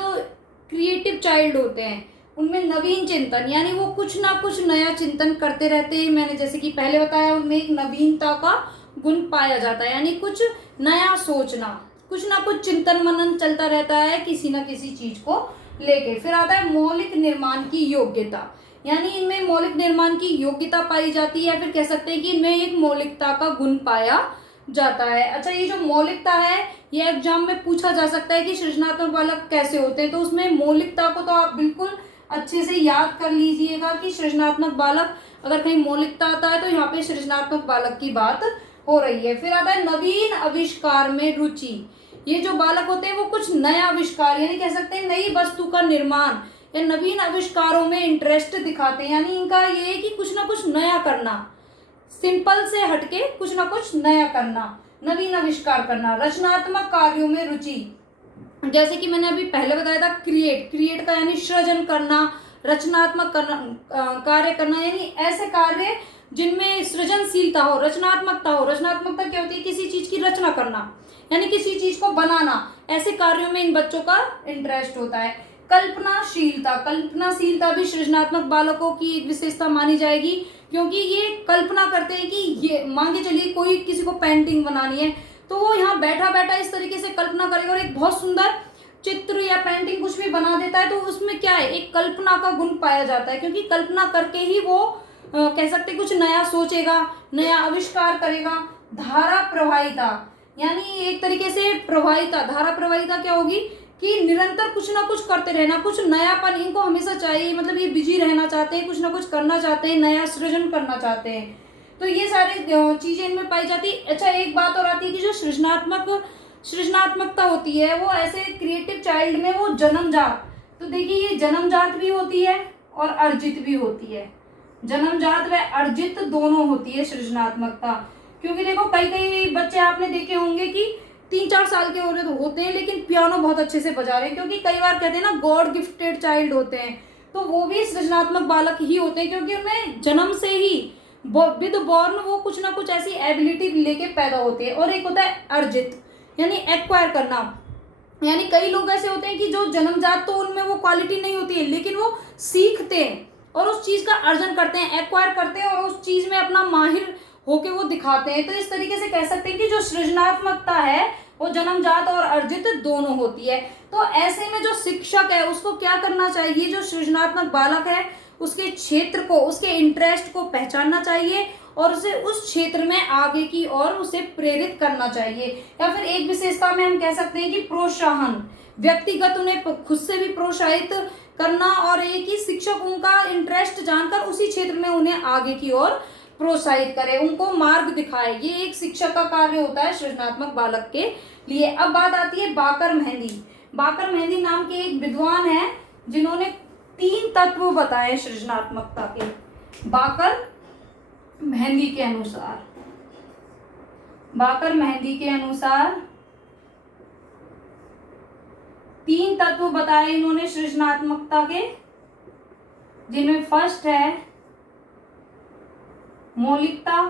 क्रिएटिव चाइल्ड होते हैं उनमें नवीन चिंतन, यानी वो कुछ ना कुछ नया चिंतन करते रहते हैं। मैंने जैसे कि पहले बताया, उनमें एक नवीनता का गुण पाया जाता है, यानी कुछ नया सोचना, कुछ ना कुछ चिंतन मनन चलता रहता है किसी ना किसी चीज को लेके। फिर आता है मौलिक निर्माण की योग्यता, यानी इनमें मौलिक निर्माण की योग्यता पाई जाती है, फिर कह सकते हैं कि इनमें एक मौलिकता का गुण पाया जाता है। अच्छा, ये जो मौलिकता है ये एग्जाम में पूछा जा सकता है कि सृजनात्मक बालक कैसे होते हैं, तो उसमें मौलिकता को तो आप बिल्कुल अच्छे से याद कर लीजिएगा कि सृजनात्मक बालक, अगर कहीं मौलिकता आता है तो यहाँ पे सृजनात्मक बालक की बात हो रही है। फिर आता है नवीन आविष्कार में रुचि, ये जो बालक होते हैं वो कुछ नया आविष्कार, यानी कह सकते हैं नई वस्तु का निर्माण या नवीन आविष्कारों में इंटरेस्ट दिखाते हैं, यानी इनका ये है कि कुछ ना कुछ नया करना, सिंपल से हटके कुछ ना कुछ नया करना, नवीन आविष्कार करना। रचनात्मक कार्यों में रुचि, जैसे कि मैंने अभी पहले बताया था क्रिएट का यानी सृजन करना, रचनात्मक कार्य करना, यानी ऐसे कार्य जिनमें सृजनशीलता हो, रचनात्मकता हो। रचनात्मकता क्या होती है? किसी चीज की रचना करना, यानी किसी चीज को बनाना, ऐसे कार्यों में इन बच्चों का इंटरेस्ट होता है। कल्पनाशीलता भी सृजनात्मक बालकों की एक विशेषता मानी जाएगी, क्योंकि ये कल्पना करते हैं कि ये मान के चलिए कोई किसी को पेंटिंग बनानी है तो वो यहाँ बैठा बैठा इस तरीके से कल्पना करेगा और एक बहुत सुंदर चित्र या पेंटिंग कुछ भी बना देता है। तो उसमें क्या है? एक कल्पना का गुण पाया जाता है, क्योंकि कल्पना करके ही वो कह सकते कुछ नया सोचेगा, नया आविष्कार करेगा। धारा प्रवाहिता, यानी एक तरीके से धारा प्रवाहिता क्या होगी कि निरंतर कुछ ना कुछ करते रहना, कुछ नयापन इनको हमेशा चाहिए, मतलब ये बिजी रहना चाहते हैं, कुछ ना कुछ करना चाहते हैं, नया सृजन करना चाहते हैं। तो ये सारी चीजें इनमें पाई जाती है। अच्छा, एक बात और आती है कि जो सृजनात्मकता होती है वो ऐसे क्रिएटिव चाइल्ड में वो जन्मजात, तो देखिए ये जन्मजात भी होती है और अर्जित भी होती है। जन्मजात व अर्जित दोनों होती है सृजनात्मकता, क्योंकि देखो कई बच्चे आपने देखे होंगे कि 3-4 साल के होते हैं लेकिन पियानो बहुत अच्छे से बजा रहे हैं, क्योंकि कई बार कहते हैं ना गॉड गिफ्टेड चाइल्ड होते हैं, तो वो भी सृजनात्मक बालक ही होते हैं, क्योंकि उनमें जन्म से ही विद बॉर्न वो कुछ ना कुछ ऐसी एबिलिटी लेके पैदा होते हैं। और एक होता है अर्जित, यानी एक्वायर करना, यानी कई लोग ऐसे होते हैं कि जो जन्मजात तो उनमें वो क्वालिटी नहीं होती है, लेकिन वो सीखते हैं और उस चीज का अर्जन करते हैं, एक्वायर करते हैं और उस चीज में अपना माहिर होके वो दिखाते हैं। तो इस तरीके से कह सकते हैं कि जो सृजनात्मकता है वो जन्मजात और अर्जित दोनों होती है। तो ऐसे में जो शिक्षक है उसको क्या करना चाहिए? जो सृजनात्मक बालक है उसके क्षेत्र को, उसके इंटरेस्ट को पहचानना चाहिए और उसे उस क्षेत्र में आगे की ओर उसे प्रेरित करना चाहिए। या फिर एक विशेषता में हम कह सकते हैं कि प्रोत्साहन, व्यक्तिगत उन्हें खुद से भी प्रोत्साहित करना और एक ही शिक्षक उनका इंटरेस्ट जानकर उसी क्षेत्र में उन्हें आगे की ओर प्रोत्साहित करे, उनको मार्ग दिखाए। ये एक शिक्षक का कार्य होता है सृजनात्मक बालक के लिए। अब बात आती है बाकर मेहंदी। बाकर मेहंदी नाम के एक विद्वान है जिन्होंने 3 तत्व बताए सृजनात्मकता के। बाकर मेहंदी के अनुसार, बाकर मेहंदी के अनुसार 3 तत्व बताए इन्होंने सृजनात्मकता के, जिनमें फर्स्ट है मौलिकता,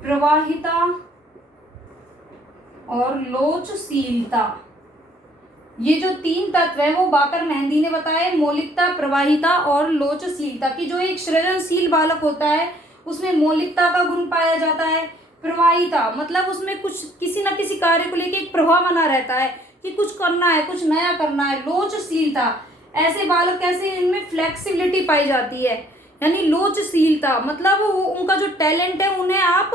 प्रवाहिता और लोचशीलता। ये जो 3 तत्व है वो बाकर मेहंदी ने बताए, मौलिकता, प्रवाहिता और लोचशीलता की। जो एक सृजनशील बालक होता है उसमें मौलिकता का गुण पाया जाता है, प्रवाहिता मतलब उसमें कुछ किसी न किसी कार्य को लेकर एक प्रभाव बना रहता है कि कुछ करना है, कुछ नया करना है। लोचशीलता, ऐसे बालक कैसे, इनमें फ्लेक्सिबिलिटी पाई जाती है। यानी लोचशीलता मतलब उनका जो टैलेंट है उन्हें आप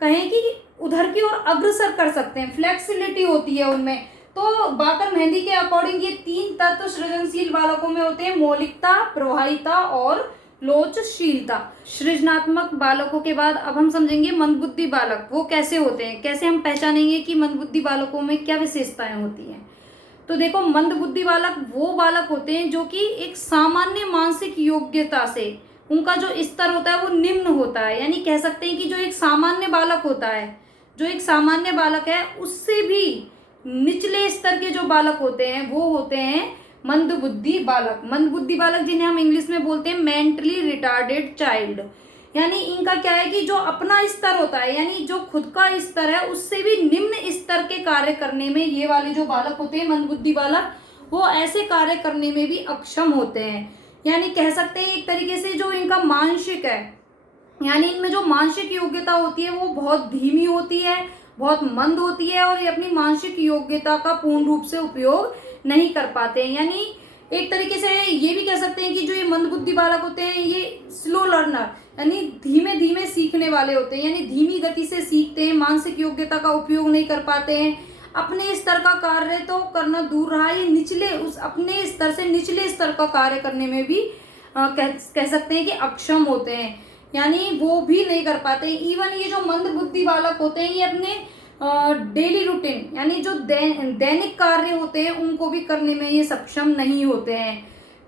कहें कि उधर की ओर अग्रसर कर सकते हैं, फ्लेक्सिबिलिटी होती है उनमें। तो बाकर मेहंदी के अकॉर्डिंग ये 3 तत्व सृजनशील बालकों में होते हैं, मौलिकता, प्रवाहिता और लोचशीलता। सृजनात्मक बालकों के बाद अब हम समझेंगे मंदबुद्धि बालक वो कैसे होते हैं, कैसे हम पहचानेंगे कि मंदबुद्धि बालकों में क्या विशेषताएं होती हैं। तो देखो, मंदबुद्धि बालक वो बालक होते हैं जो कि एक सामान्य मानसिक योग्यता से उनका जो स्तर होता है वो निम्न होता है। यानी कह सकते हैं कि जो एक सामान्य बालक होता है, जो एक सामान्य बालक है उससे भी निचले स्तर के जो बालक होते हैं वो होते हैं मंदबुद्धि बालक। मंदबुद्धि बालक जिन्हें हम इंग्लिश में बोलते हैं मेंटली रिटार्डेड चाइल्ड। यानी इनका क्या है कि जो अपना स्तर होता है, यानी जो खुद का स्तर है उससे भी निम्न स्तर के कार्य करने में ये वाले जो बालक होते हैं मंदबुद्धि बालक, वो ऐसे कार्य करने में भी अक्षम होते हैं। यानी कह सकते हैं एक तरीके से जो इनका मानसिक है, यानी इनमें जो मानसिक योग्यता होती है वो बहुत धीमी होती है, बहुत मंद होती है और ये अपनी मानसिक योग्यता का पूर्ण रूप से उपयोग नहीं कर पाते हैं। यानी एक तरीके से ये भी कह सकते हैं कि जो ये मंदबुद्धि बालक होते हैं ये स्लो लर्नर, यानी धीमे धीमे सीखने वाले होते हैं, यानी धीमी गति से सीखते हैं, मानसिक योग्यता का उपयोग नहीं कर पाते हैं। अपने स्तर का कार्य तो करना दूर रहा, ये निचले उस अपने स्तर से निचले स्तर का कार्य करने में भी कह सकते हैं कि अक्षम होते हैं, यानी वो भी नहीं कर पाते। इवन ये जो मंदबुद्धि बालक होते हैं ये अपने डेली रूटीन यानी जो दैनिक कार्य होते हैं उनको भी करने में ये सक्षम नहीं होते हैं।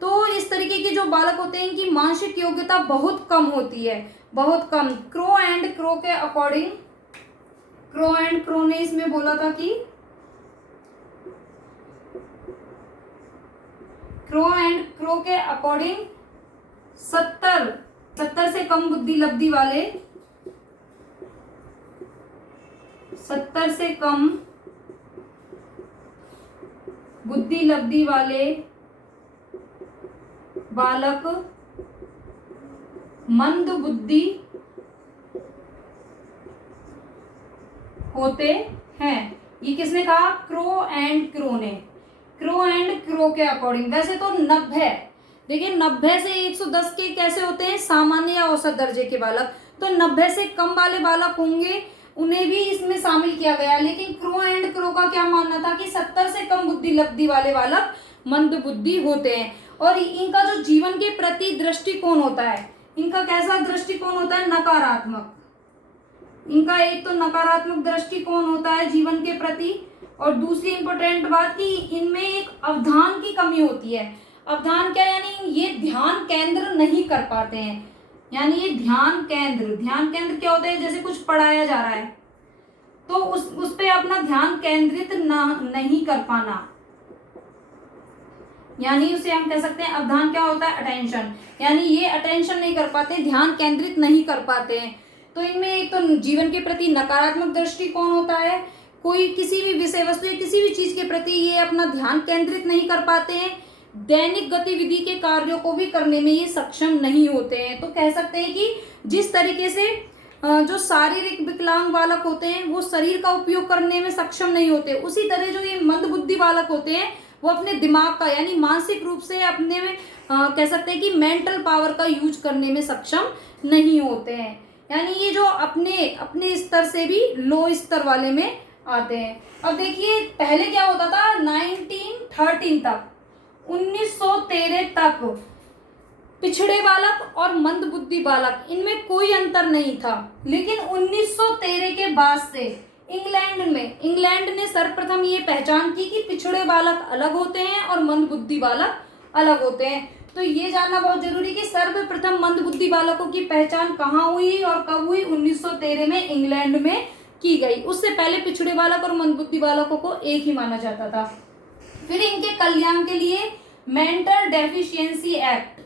तो इस तरीके के जो बालक होते हैं इनकी मानसिक योग्यता बहुत कम होती है, बहुत कम। क्रो एंड क्रो के अकॉर्डिंग, क्रो एंड क्रो ने इसमें बोला था कि क्रो एंड क्रो के अकॉर्डिंग 70 से कम बुद्धि लब्धि वाले, 70 से कम बुद्धि लब्धि वाले बालक मंद बुद्धि होते हैं। ये किसने कहा? क्रो एंड क्रो ने। क्रो एंड क्रो के अकॉर्डिंग वैसे तो 90, देखिए 90 से 110 के कैसे होते हैं? सामान्य या औसत दर्जे के बालक। तो 90 से कम वाले बालक होंगे उन्हें भी इसमें शामिल किया गया, लेकिन क्रो एंड क्रो का क्या मानना था कि 70 से कम बुद्धि लब्धि वाले बालक मंद बुद्धि होते हैं। और इनका जो जीवन के प्रति दृष्टिकोण होता है, इनका कैसा दृष्टिकोण होता है? नकारात्मक। इनका एक तो नकारात्मक दृष्टिकोण होता है जीवन के प्रति, और दूसरी इंपॉर्टेंट बात कि इनमें एक अवधान की कमी होती है। अवधान क्या? यानी ये ध्यान केंद्र नहीं कर पाते हैं। यानी ये ध्यान केंद्र क्या होता है? जैसे कुछ पढ़ाया जा रहा है तो उस पे अपना ध्यान केंद्रित नहीं कर पाना, यानी उसे हम कह सकते हैं अवधान क्या होता है? अटेंशन। यानी ये अटेंशन नहीं कर पाते, ध्यान केंद्रित नहीं कर पाते हैं। तो इनमें एक तो जीवन के प्रति नकारात्मक दृष्टिकोण होता है, कोई किसी भी विषय वस्तु या किसी भी चीज के प्रति ये अपना ध्यान केंद्रित नहीं कर पाते हैं, दैनिक गतिविधि के कार्यों को भी करने में ये सक्षम नहीं होते हैं। तो कह सकते हैं कि जिस तरीके से जो शारीरिक विकलांग बालक होते हैं वो शरीर का उपयोग करने में सक्षम नहीं होते, उसी तरह जो ये मंदबुद्धि बालक होते हैं वो अपने दिमाग का यानी मानसिक रूप से अपने में कह सकते हैं कि मेंटल पावर का यूज करने में सक्षम नहीं होते हैं। यानी ये जो अपने अपने स्तर से भी लो स्तर वाले में आते हैं। अब देखिए पहले क्या होता था, 1913 तक 1913 तक पिछड़े बालक और मंदबुद्धि बालक इनमें कोई अंतर नहीं था। लेकिन 1913 के बाद से इंग्लैंड ने सर्वप्रथम ये पहचान की कि पिछड़े बालक अलग होते हैं और मंदबुद्धि बालक अलग होते हैं। तो ये जानना बहुत जरूरी कि सर्वप्रथम मंदबुद्धि बालकों की पहचान कहाँ हुई और कब हुई, 1913 में इंग्लैंड में की गई। उससे पहले पिछड़े बालक और मंदबुद्धि बालकों को एक ही माना जाता था। फिर इनके कल्याण के लिए मेंटल डेफिशिएंसी एक्ट,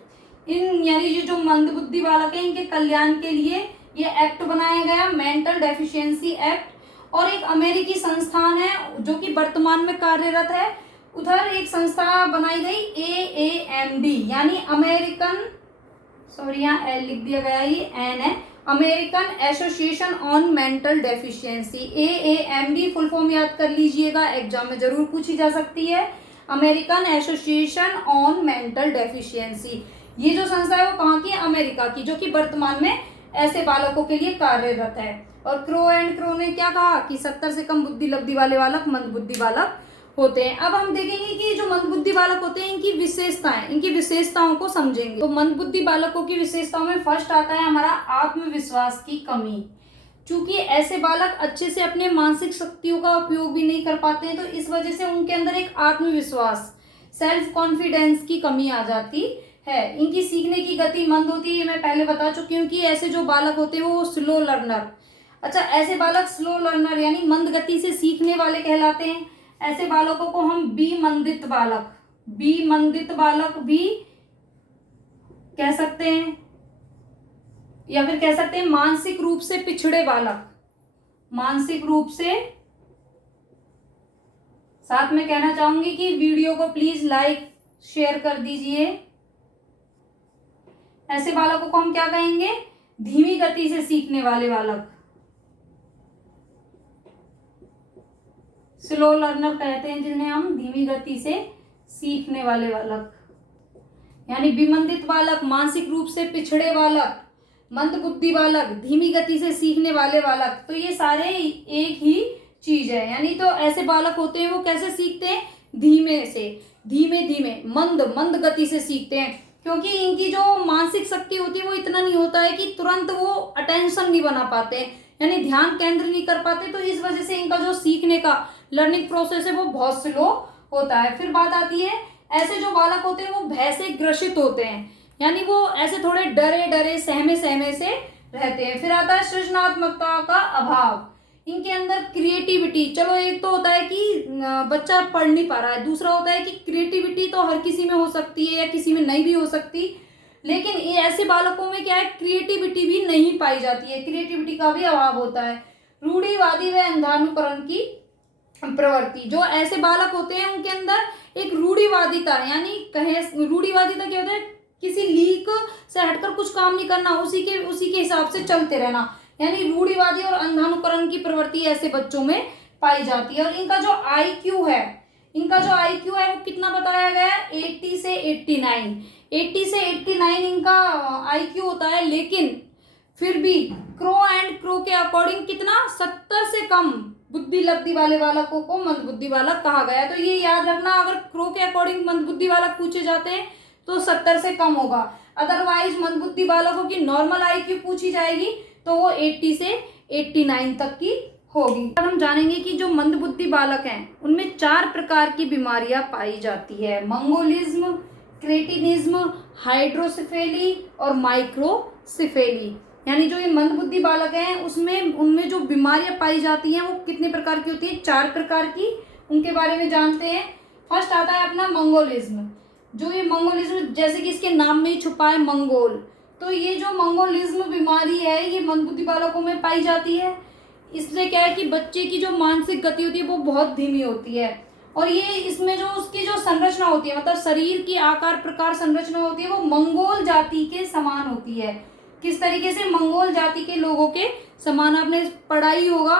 इन यानी ये जो मंदबुद्धि बालक है इनके कल्याण के लिए ये एक्ट बनाया गया, मेंटल डेफिशिएंसी एक्ट। और एक अमेरिकी संस्थान है जो कि वर्तमान में कार्यरत है, उधर एक संस्था बनाई गई AAMD यानी अमेरिकन, सॉरी यहाँ एल लिख दिया गया, ये एन है, American association on mental deficiency. AAMD full form याद कर लीजिएगा, एग्जाम में जरूर पूछी जा सकती है। American association on mental deficiency, ये जो संस्था है वो कहाँ की, अमेरिका की, जो कि वर्तमान में ऐसे बालकों के लिए कार्यरत है। और क्रो एंड क्रो ने क्या कहा कि 70 से कम बुद्धि लब्धि वाले बालक मंदबुद्धि बालक होते हैं। अब हम देखेंगे कि जो मंदबुद्धि बालक होते हैं इनकी विशेषताएं, इनकी विशेषताओं को समझेंगे। तो मंदबुद्धि बालकों की विशेषताओं में फर्स्ट आता है हमारा आत्मविश्वास की कमी। चूंकि ऐसे बालक अच्छे से अपने मानसिक शक्तियों का उपयोग भी नहीं कर पाते हैं, तो इस वजह से उनके अंदर एक आत्मविश्वास, सेल्फ कॉन्फिडेंस की कमी आ जाती है। इनकी सीखने की गति मंद होती है, ये मैं पहले बता चुकी हूँ कि ऐसे जो बालक होते हैं वो स्लो लर्नर। अच्छा, ऐसे बालक स्लो लर्नर यानी मंद गति से सीखने वाले कहलाते हैं। ऐसे बालकों को हम विमंदित बालक भी कह सकते हैं, या फिर कह सकते हैं मानसिक रूप से पिछड़े बालक। मानसिक रूप से, साथ में कहना चाहूंगी कि वीडियो को प्लीज लाइक शेयर कर दीजिए। ऐसे बालकों को हम क्या कहेंगे, धीमी गति से सीखने वाले बालक, स्लो लर्नर कहते हैं जिन्हें हम, धीमी गति से सीखने वाले बालक। यानी विमंदित बालक, मानसिक रूप से पिछड़े बालक, मंदबुद्धि बालक, धीमी गति से सीखने वाले बालक, तो ये सारे एक ही चीज है। यानी तो ऐसे बालक होते हैं वो कैसे सीखते हैं, धीमे से, धीमे धीमे मंद गति से सीखते हैं। क्योंकि इनकी जो मानसिक शक्ति होती है वो इतना नहीं होता है कि तुरंत वो अटेंशन नहीं बना पाते, यानी ध्यान केंद्र नहीं कर पाते, तो इस वजह से इनका जो सीखने का लर्निंग प्रोसेस है वो बहुत स्लो होता है। फिर बात आती है, ऐसे जो बालक होते हैं वो भय से ग्रसित होते हैं, यानी वो ऐसे थोड़े डरे सहमे से रहते हैं। फिर आता है सृजनात्मकता का अभाव, इनके अंदर क्रिएटिविटी, चलो एक तो होता है कि बच्चा पढ़ नहीं पा रहा है, दूसरा होता है कि क्रिएटिविटी तो हर किसी में हो सकती है या किसी में नहीं भी हो सकती, लेकिन ये ऐसे बालकों में क्या है, क्रिएटिविटी भी नहीं पाई जाती है, क्रिएटिविटी का भी अभाव होता है। रूढ़िवादी व अंधानुकरण की प्रवृत्ति, जो ऐसे बालक होते हैं उनके अंदर एक रूढ़िवादिता, यानी कहें रूढ़िवादिता क्या होता है, किसी लीक से हटकर कुछ काम नहीं करना, उसी के हिसाब से चलते रहना, यानी रूढ़िवादी और अंधानुकरण की प्रवृत्ति ऐसे बच्चों में पाई जाती है। और इनका जो IQ है वो कितना बताया गया है, 80 से 89 इनका IQ होता है। लेकिन फिर भी क्रो एंड क्रो के अकॉर्डिंग कितना, 70 से कम बुद्धि लब्धि वाले बालकों को मंदबुद्धि बालक कहा गया है। तो ये याद रखना, अगर क्रो के अकॉर्डिंग मंदबुद्धि बालक पूछे जाते हैं तो 70 से कम होगा, अदरवाइज मंदबुद्धि बालकों की नॉर्मल IQ पूछी जाएगी तो वो 80 से 89 तक की होगी। अब हम जानेंगे कि जो मंदबुद्धि बालक हैं उनमें 4 प्रकार की बीमारियां पाई जाती है, मंगोलिज्म, क्रेटिनिज्म, हाइड्रोसिफेली और माइक्रोसिफेली। यानी जो ये मंदबुद्धि बालक हैं उनमें जो बीमारियां पाई जाती हैं वो कितने प्रकार की होती है, 4 प्रकार की, उनके बारे में जानते हैं। फर्स्ट आता है अपना मंगोलिज्म, जो ये मंगोलिज्म जैसे कि इसके नाम में ही छुपा है मंगोल, तो ये जो मंगोलिज्म बीमारी है ये मंदबुद्धि बालकों में पाई जाती है। इससे क्या है कि बच्चे की जो मानसिक गति होती है वो बहुत धीमी होती है, और ये इसमें जो उसकी जो संरचना होती है, मतलब शरीर की आकार प्रकार संरचना होती है वो मंगोल जाति के समान होती है। किस तरीके से, मंगोल जाति के लोगों के समान। आपने पढ़ाई होगा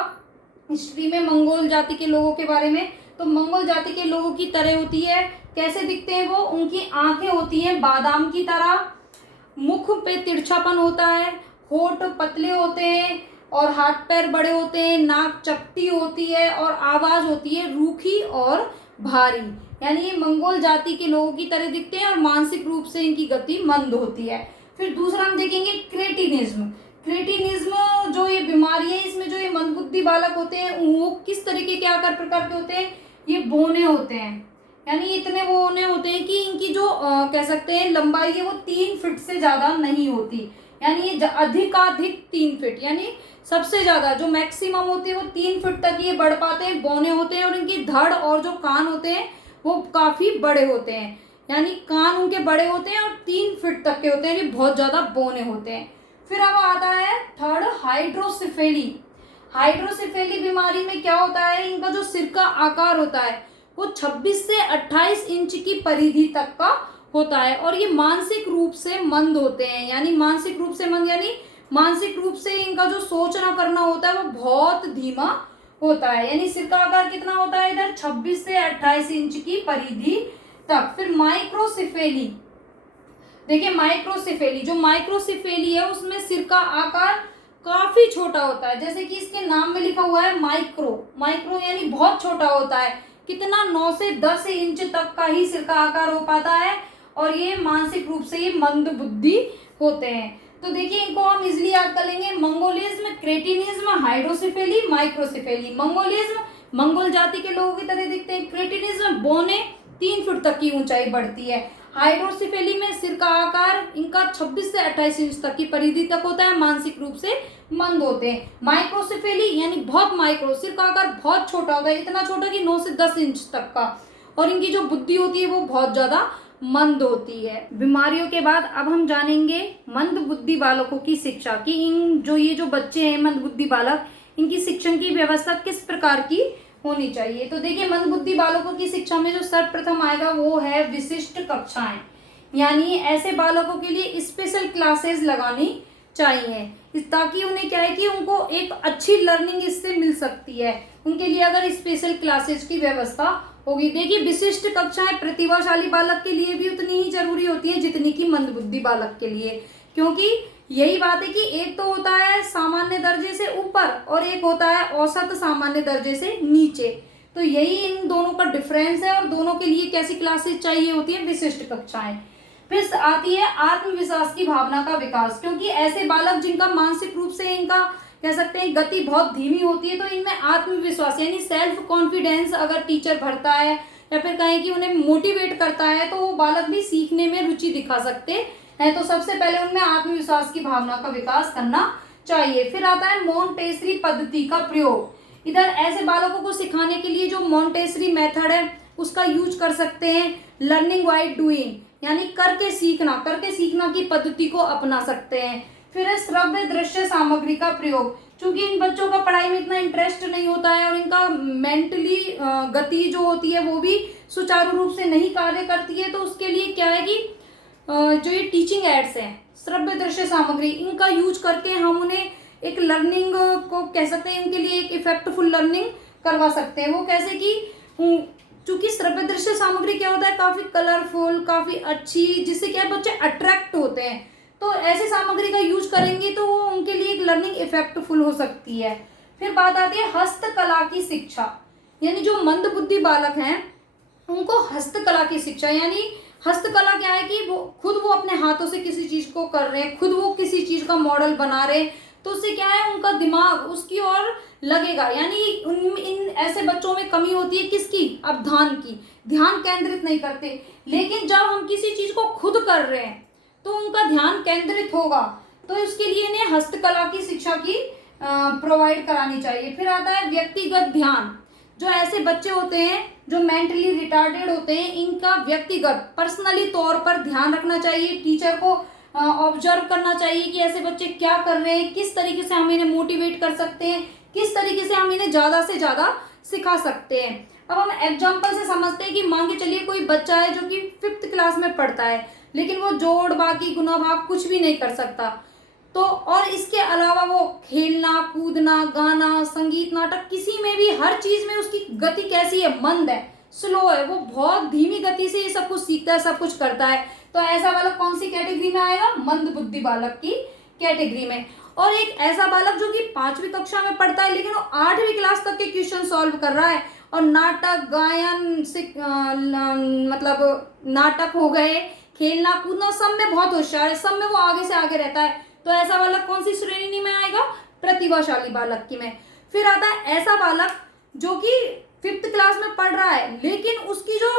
हिस्ट्री में मंगोल जाति के लोगों के बारे में, तो मंगोल जाति के लोगों की तरह होती है। कैसे दिखते हैं वो? उनकी आंखें होती हैं बादाम की तरह, मुख पे तिरछापन होता है, होठ पतले होते हैं और हाथ पैर बड़े होते हैं, नाक चपटी होती है और आवाज होती है रूखी और भारी। यानी ये मंगोल जाति के लोगों की तरह दिखते हैं और मानसिक रूप से इनकी गति मंद होती है। फिर दूसरा हम देखेंगे क्रेटिनिज्म। क्रेटिनिज्म जो ये बीमारी है, इसमें जो ये मंदबुद्धि बालक होते हैं वो किस तरीके के आकार प्रकार के होते हैं? ये बौने होते हैं, यानी इतने बौने होते हैं कि इनकी जो कह सकते हैं लंबाई है वो 3 फीट से ज्यादा नहीं होती। यानी ये अधिकाधिक 3 फीट, यानी सबसे ज्यादा जो मैक्सिमम होती है वो 3 फीट तक ये बढ़ पाते हैं, बौने होते हैं। और इनकी धड़ और जो कान होते हैं वो काफी बड़े होते हैं, यानी कान उनके बड़े होते हैं और 3 फीट तक के होते हैं, यानी बहुत ज्यादा बौने होते हैं। फिर अब आता है थर्ड, हाइड्रोसिफेली। हाइड्रोसिफेली बीमारी में क्या होता है? इनका जो सिर का आकार होता है वो 26 से 28 इंच की परिधि तक का होता है और ये मानसिक रूप से मंद होते हैं। यानी मानसिक रूप से मंद, यानी मानसिक रूप से इनका जो सोचना करना होता है वो बहुत धीमा होता है। यानी सिर का आकार कितना होता है इधर? 26 से 28 इंच की परिधि तक। फिर माइक्रोसिफेली, देखिए माइक्रोसिफेली, जो माइक्रोसिफेली है उसमें सिर का आकार काफी छोटा होता है, जैसे कि इसके नाम में लिखा हुआ है माइक्रो। माइक्रो यानी बहुत छोटा होता है, कितना 9 से 10 इंच तक का ही सिर का आकार हो पाता है और ये मानसिक रूप से ये मंद बुद्धि होते हैं। तो देखिए इनको हम इजिली याद कर लेंगे, mongolism, cretinism, hydrocephaly, microcephaly. Mongolism Mongol जाति के लोगों की तरह दिखते हैं, क्रेटिनिज्म बौने 3 फीट तक की ऊंचाई बढ़ती है, हाइड्रोसिफेली में सिर का आकार इनका 26 से 28 इंच तक की परिधि तक होता है, मानसिक रूप से मंद होते हैं। माइक्रोसिफेली यानी बहुत माइक्रो, सिर का आकार बहुत छोटा होता है, इतना छोटा कि 9 से 10 इंच तक का, और इनकी जो बुद्धि होती है वो बहुत ज्यादा मंद होती है। बीमारियों के बाद अब हम जानेंगे मंद बुद्धि बालकों की शिक्षा की। इन ये जो बच्चे हैं मंद बुद्धि बालक, इनकी शिक्षण की व्यवस्था किस प्रकार की होनी चाहिए? तो देखिए मंद बुद्धि बालकों की शिक्षा में जो सर्वप्रथम आएगा वो है विशिष्ट कक्षाएं, यानी ऐसे बालकों के लिए स्पेशल क्लासेस लगानी चाहिए ताकि उन्हें क्या है कि उनको एक अच्छी लर्निंग इससे मिल सकती है, उनके लिए अगर स्पेशल क्लासेस की व्यवस्था होगी। देखिए विशिष्ट कक्षाएं प्रतिभाशाली बालक के लिए भी उतनी ही जरूरी होती है जितनी कि मंद बुद्धि बालक के लिए, क्योंकि यही बात है कि एक तो होता है सामान्य दर्जे से ऊपर और एक होता है औसत सामान्य दर्जे से नीचे, तो यही इन दोनों का डिफरेंस है और दोनों के लिए कैसी क्लासेस चाहिए होती है? विशिष्ट कक्षाएं। फिर आती है आत्मविश्वास की भावना का विकास, क्योंकि ऐसे बालक जिनका मानसिक रूप से इनका कह सकते हैं गति बहुत धीमी होती है, तो इनमें आत्मविश्वास यानी सेल्फ कॉन्फिडेंस अगर टीचर भरता है या फिर कहें कि उन्हें मोटिवेट करता है तो वो बालक भी सीखने में रुचि दिखा सकते हैं। तो सबसे पहले उनमें आत्मविश्वास की भावना का विकास करना चाहिए। फिर आता है मोंटेसरी पद्धति का प्रयोग। इधर ऐसे बालकों को सिखाने के लिए जो मोंटेसरी मेथड है उसका यूज कर सकते हैं। लर्निंग बाय डूइंग यानी करके सीखना की पद्धति को अपना सकते हैं। फिर है श्रव्य दृश्य सामग्री का प्रयोग। चूंकि इन बच्चों का पढ़ाई में इतना इंटरेस्ट नहीं होता है और इनका मेंटली गति जो होती है वो भी सुचारू रूप से नहीं कार्य करती है, तो उसके लिए क्या है कि जो ये टीचिंग एड्स हैं, श्रव्य दृश्य सामग्री, इनका यूज करके हम उन्हें एक लर्निंग को कह सकते हैं, इनके लिए एक इफेक्टफुल लर्निंग करवा सकते हैं। वो कैसे कि चूंकि श्रव्य दृश्य सामग्री क्या होता है, काफी कलरफुल, काफी अच्छी, जिससे क्या बच्चे अट्रैक्ट होते हैं, तो ऐसी सामग्री का यूज करेंगे तो वो उनके लिए एक लर्निंग इफेक्टफुल हो सकती है। फिर बात आती है हस्तकला की शिक्षा, यानी जो मंद बुद्धि बालक हैं उनको हस्तकला की शिक्षा, यानी हस्तकला क्या है कि वो अपने हाथों से किसी चीज को कर रहे हैं, खुद वो किसी चीज का मॉडल बना रहे हैं, तो उससे क्या है उनका दिमाग उसकी ओर लगेगा। यानी इन ऐसे बच्चों में कमी होती है किसकी? अवधान की, ध्यान केंद्रित नहीं करते। लेकिन जब हम किसी चीज को खुद कर रहे हैं तो उनका ध्यान केंद्रित होगा, तो इसके लिए इन्हें हस्तकला की शिक्षा की प्रोवाइड करानी चाहिए। फिर आता है व्यक्तिगत ध्यान। जो ऐसे बच्चे होते हैं जो मेंटली रिटार्डेड होते हैं, इनका व्यक्तिगत पर्सनली तौर पर ध्यान रखना चाहिए। टीचर को ऑब्जर्व करना चाहिए कि ऐसे बच्चे क्या कर रहे हैं, किस तरीके से हम इन्हें मोटिवेट कर सकते हैं, किस तरीके से हम इन्हें ज़्यादा से ज़्यादा सिखा सकते हैं। अब हम एग्जाम्पल से समझते हैं कि मान के चलिए कोई बच्चा है जो कि 5th क्लास में पढ़ता है, लेकिन वो जोड़ बाकी गुना भाग कुछ भी नहीं कर सकता, तो और इसके अलावा वो खेलना कूदना गाना संगीत नाटक किसी में भी हर चीज में उसकी गति कैसी है, मंद है, स्लो है, वो बहुत धीमी गति से ये सब कुछ सीखता है, सब कुछ करता है। तो ऐसा बालक कौन सी कैटेगरी में आएगा, मंद बुद्धि बालक की कैटेगरी में। और एक ऐसा बालक जो कि 5वीं कक्षा में पढ़ता है लेकिन वो 8वीं क्लास तक के क्वेश्चन सॉल्व कर रहा है और नाटक गायन से मतलब नाटक हो गए, खेलना कूदना सब में बहुत होशियार है, सब में वो आगे से आगे रहता है। तो ऐसा बालक कौन सी श्रेणी में आएगा, प्रतिभाशाली बालक की में। फिर आता है ऐसा बालक जो कि 5th क्लास में पढ़ रहा है लेकिन उसकी जो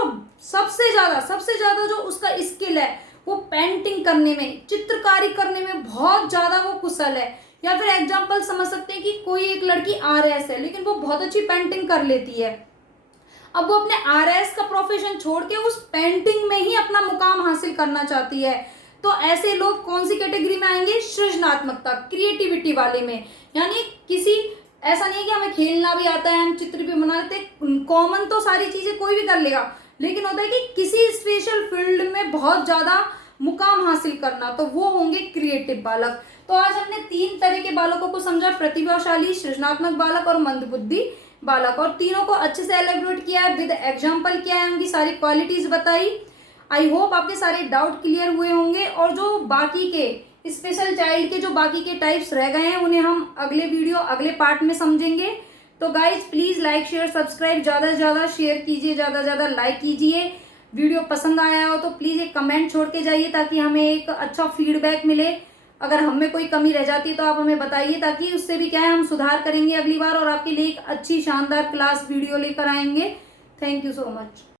सबसे ज्यादा जो उसका स्किल है वो पेंटिंग करने में, चित्रकारी करने में बहुत ज्यादा वो कुशल है। या फिर एग्जाम्पल समझ सकते हैं कि कोई एक लड़की RS है लेकिन वो बहुत अच्छी पेंटिंग कर लेती है, अब वो अपने RS का प्रोफेशन छोड़ के उस पेंटिंग में ही अपना मुकाम हासिल करना चाहती है। तो ऐसे लोग कौन सी कैटेगरी में आएंगे, सृजनात्मकता क्रिएटिविटी वाले में। यानी किसी ऐसा नहीं है कि हमें खेलना भी आता है, हम चित्र भी बना लेते हैं, कॉमन तो सारी चीजें कोई भी कर लेगा, लेकिन होता है कि किसी स्पेशल फील्ड में बहुत ज्यादा मुकाम हासिल करना, तो वो होंगे क्रिएटिव बालक। तो आज हमने 3 तरह के बालकों को समझा, प्रतिभाशाली, सृजनात्मक बालक और मंदबुद्धि बालक, और तीनों को अच्छे से एलेबोरेट किया है, विद एग्जाम्पल किया है, उनकी सारी क्वालिटीज बताई। आई होप आपके सारे डाउट क्लियर हुए होंगे। और जो बाकी के स्पेशल चाइल्ड के जो बाकी के टाइप्स रह गए हैं उन्हें हम अगले वीडियो अगले पार्ट में समझेंगे। तो guys please like share subscribe, ज़्यादा से ज़्यादा शेयर कीजिए, ज़्यादा से ज़्यादा लाइक कीजिए। वीडियो पसंद आया हो तो प्लीज़ एक कमेंट छोड़ के जाइए ताकि हमें एक अच्छा फीडबैक मिले। अगर हम में कोई कमी रह जाती है तो आप हमें बताइए, ताकि उससे भी क्या है हम सुधार करेंगे अगली बार और आपके लिए एक अच्छी शानदार क्लास वीडियो लेकर आएंगे। Thank you so much.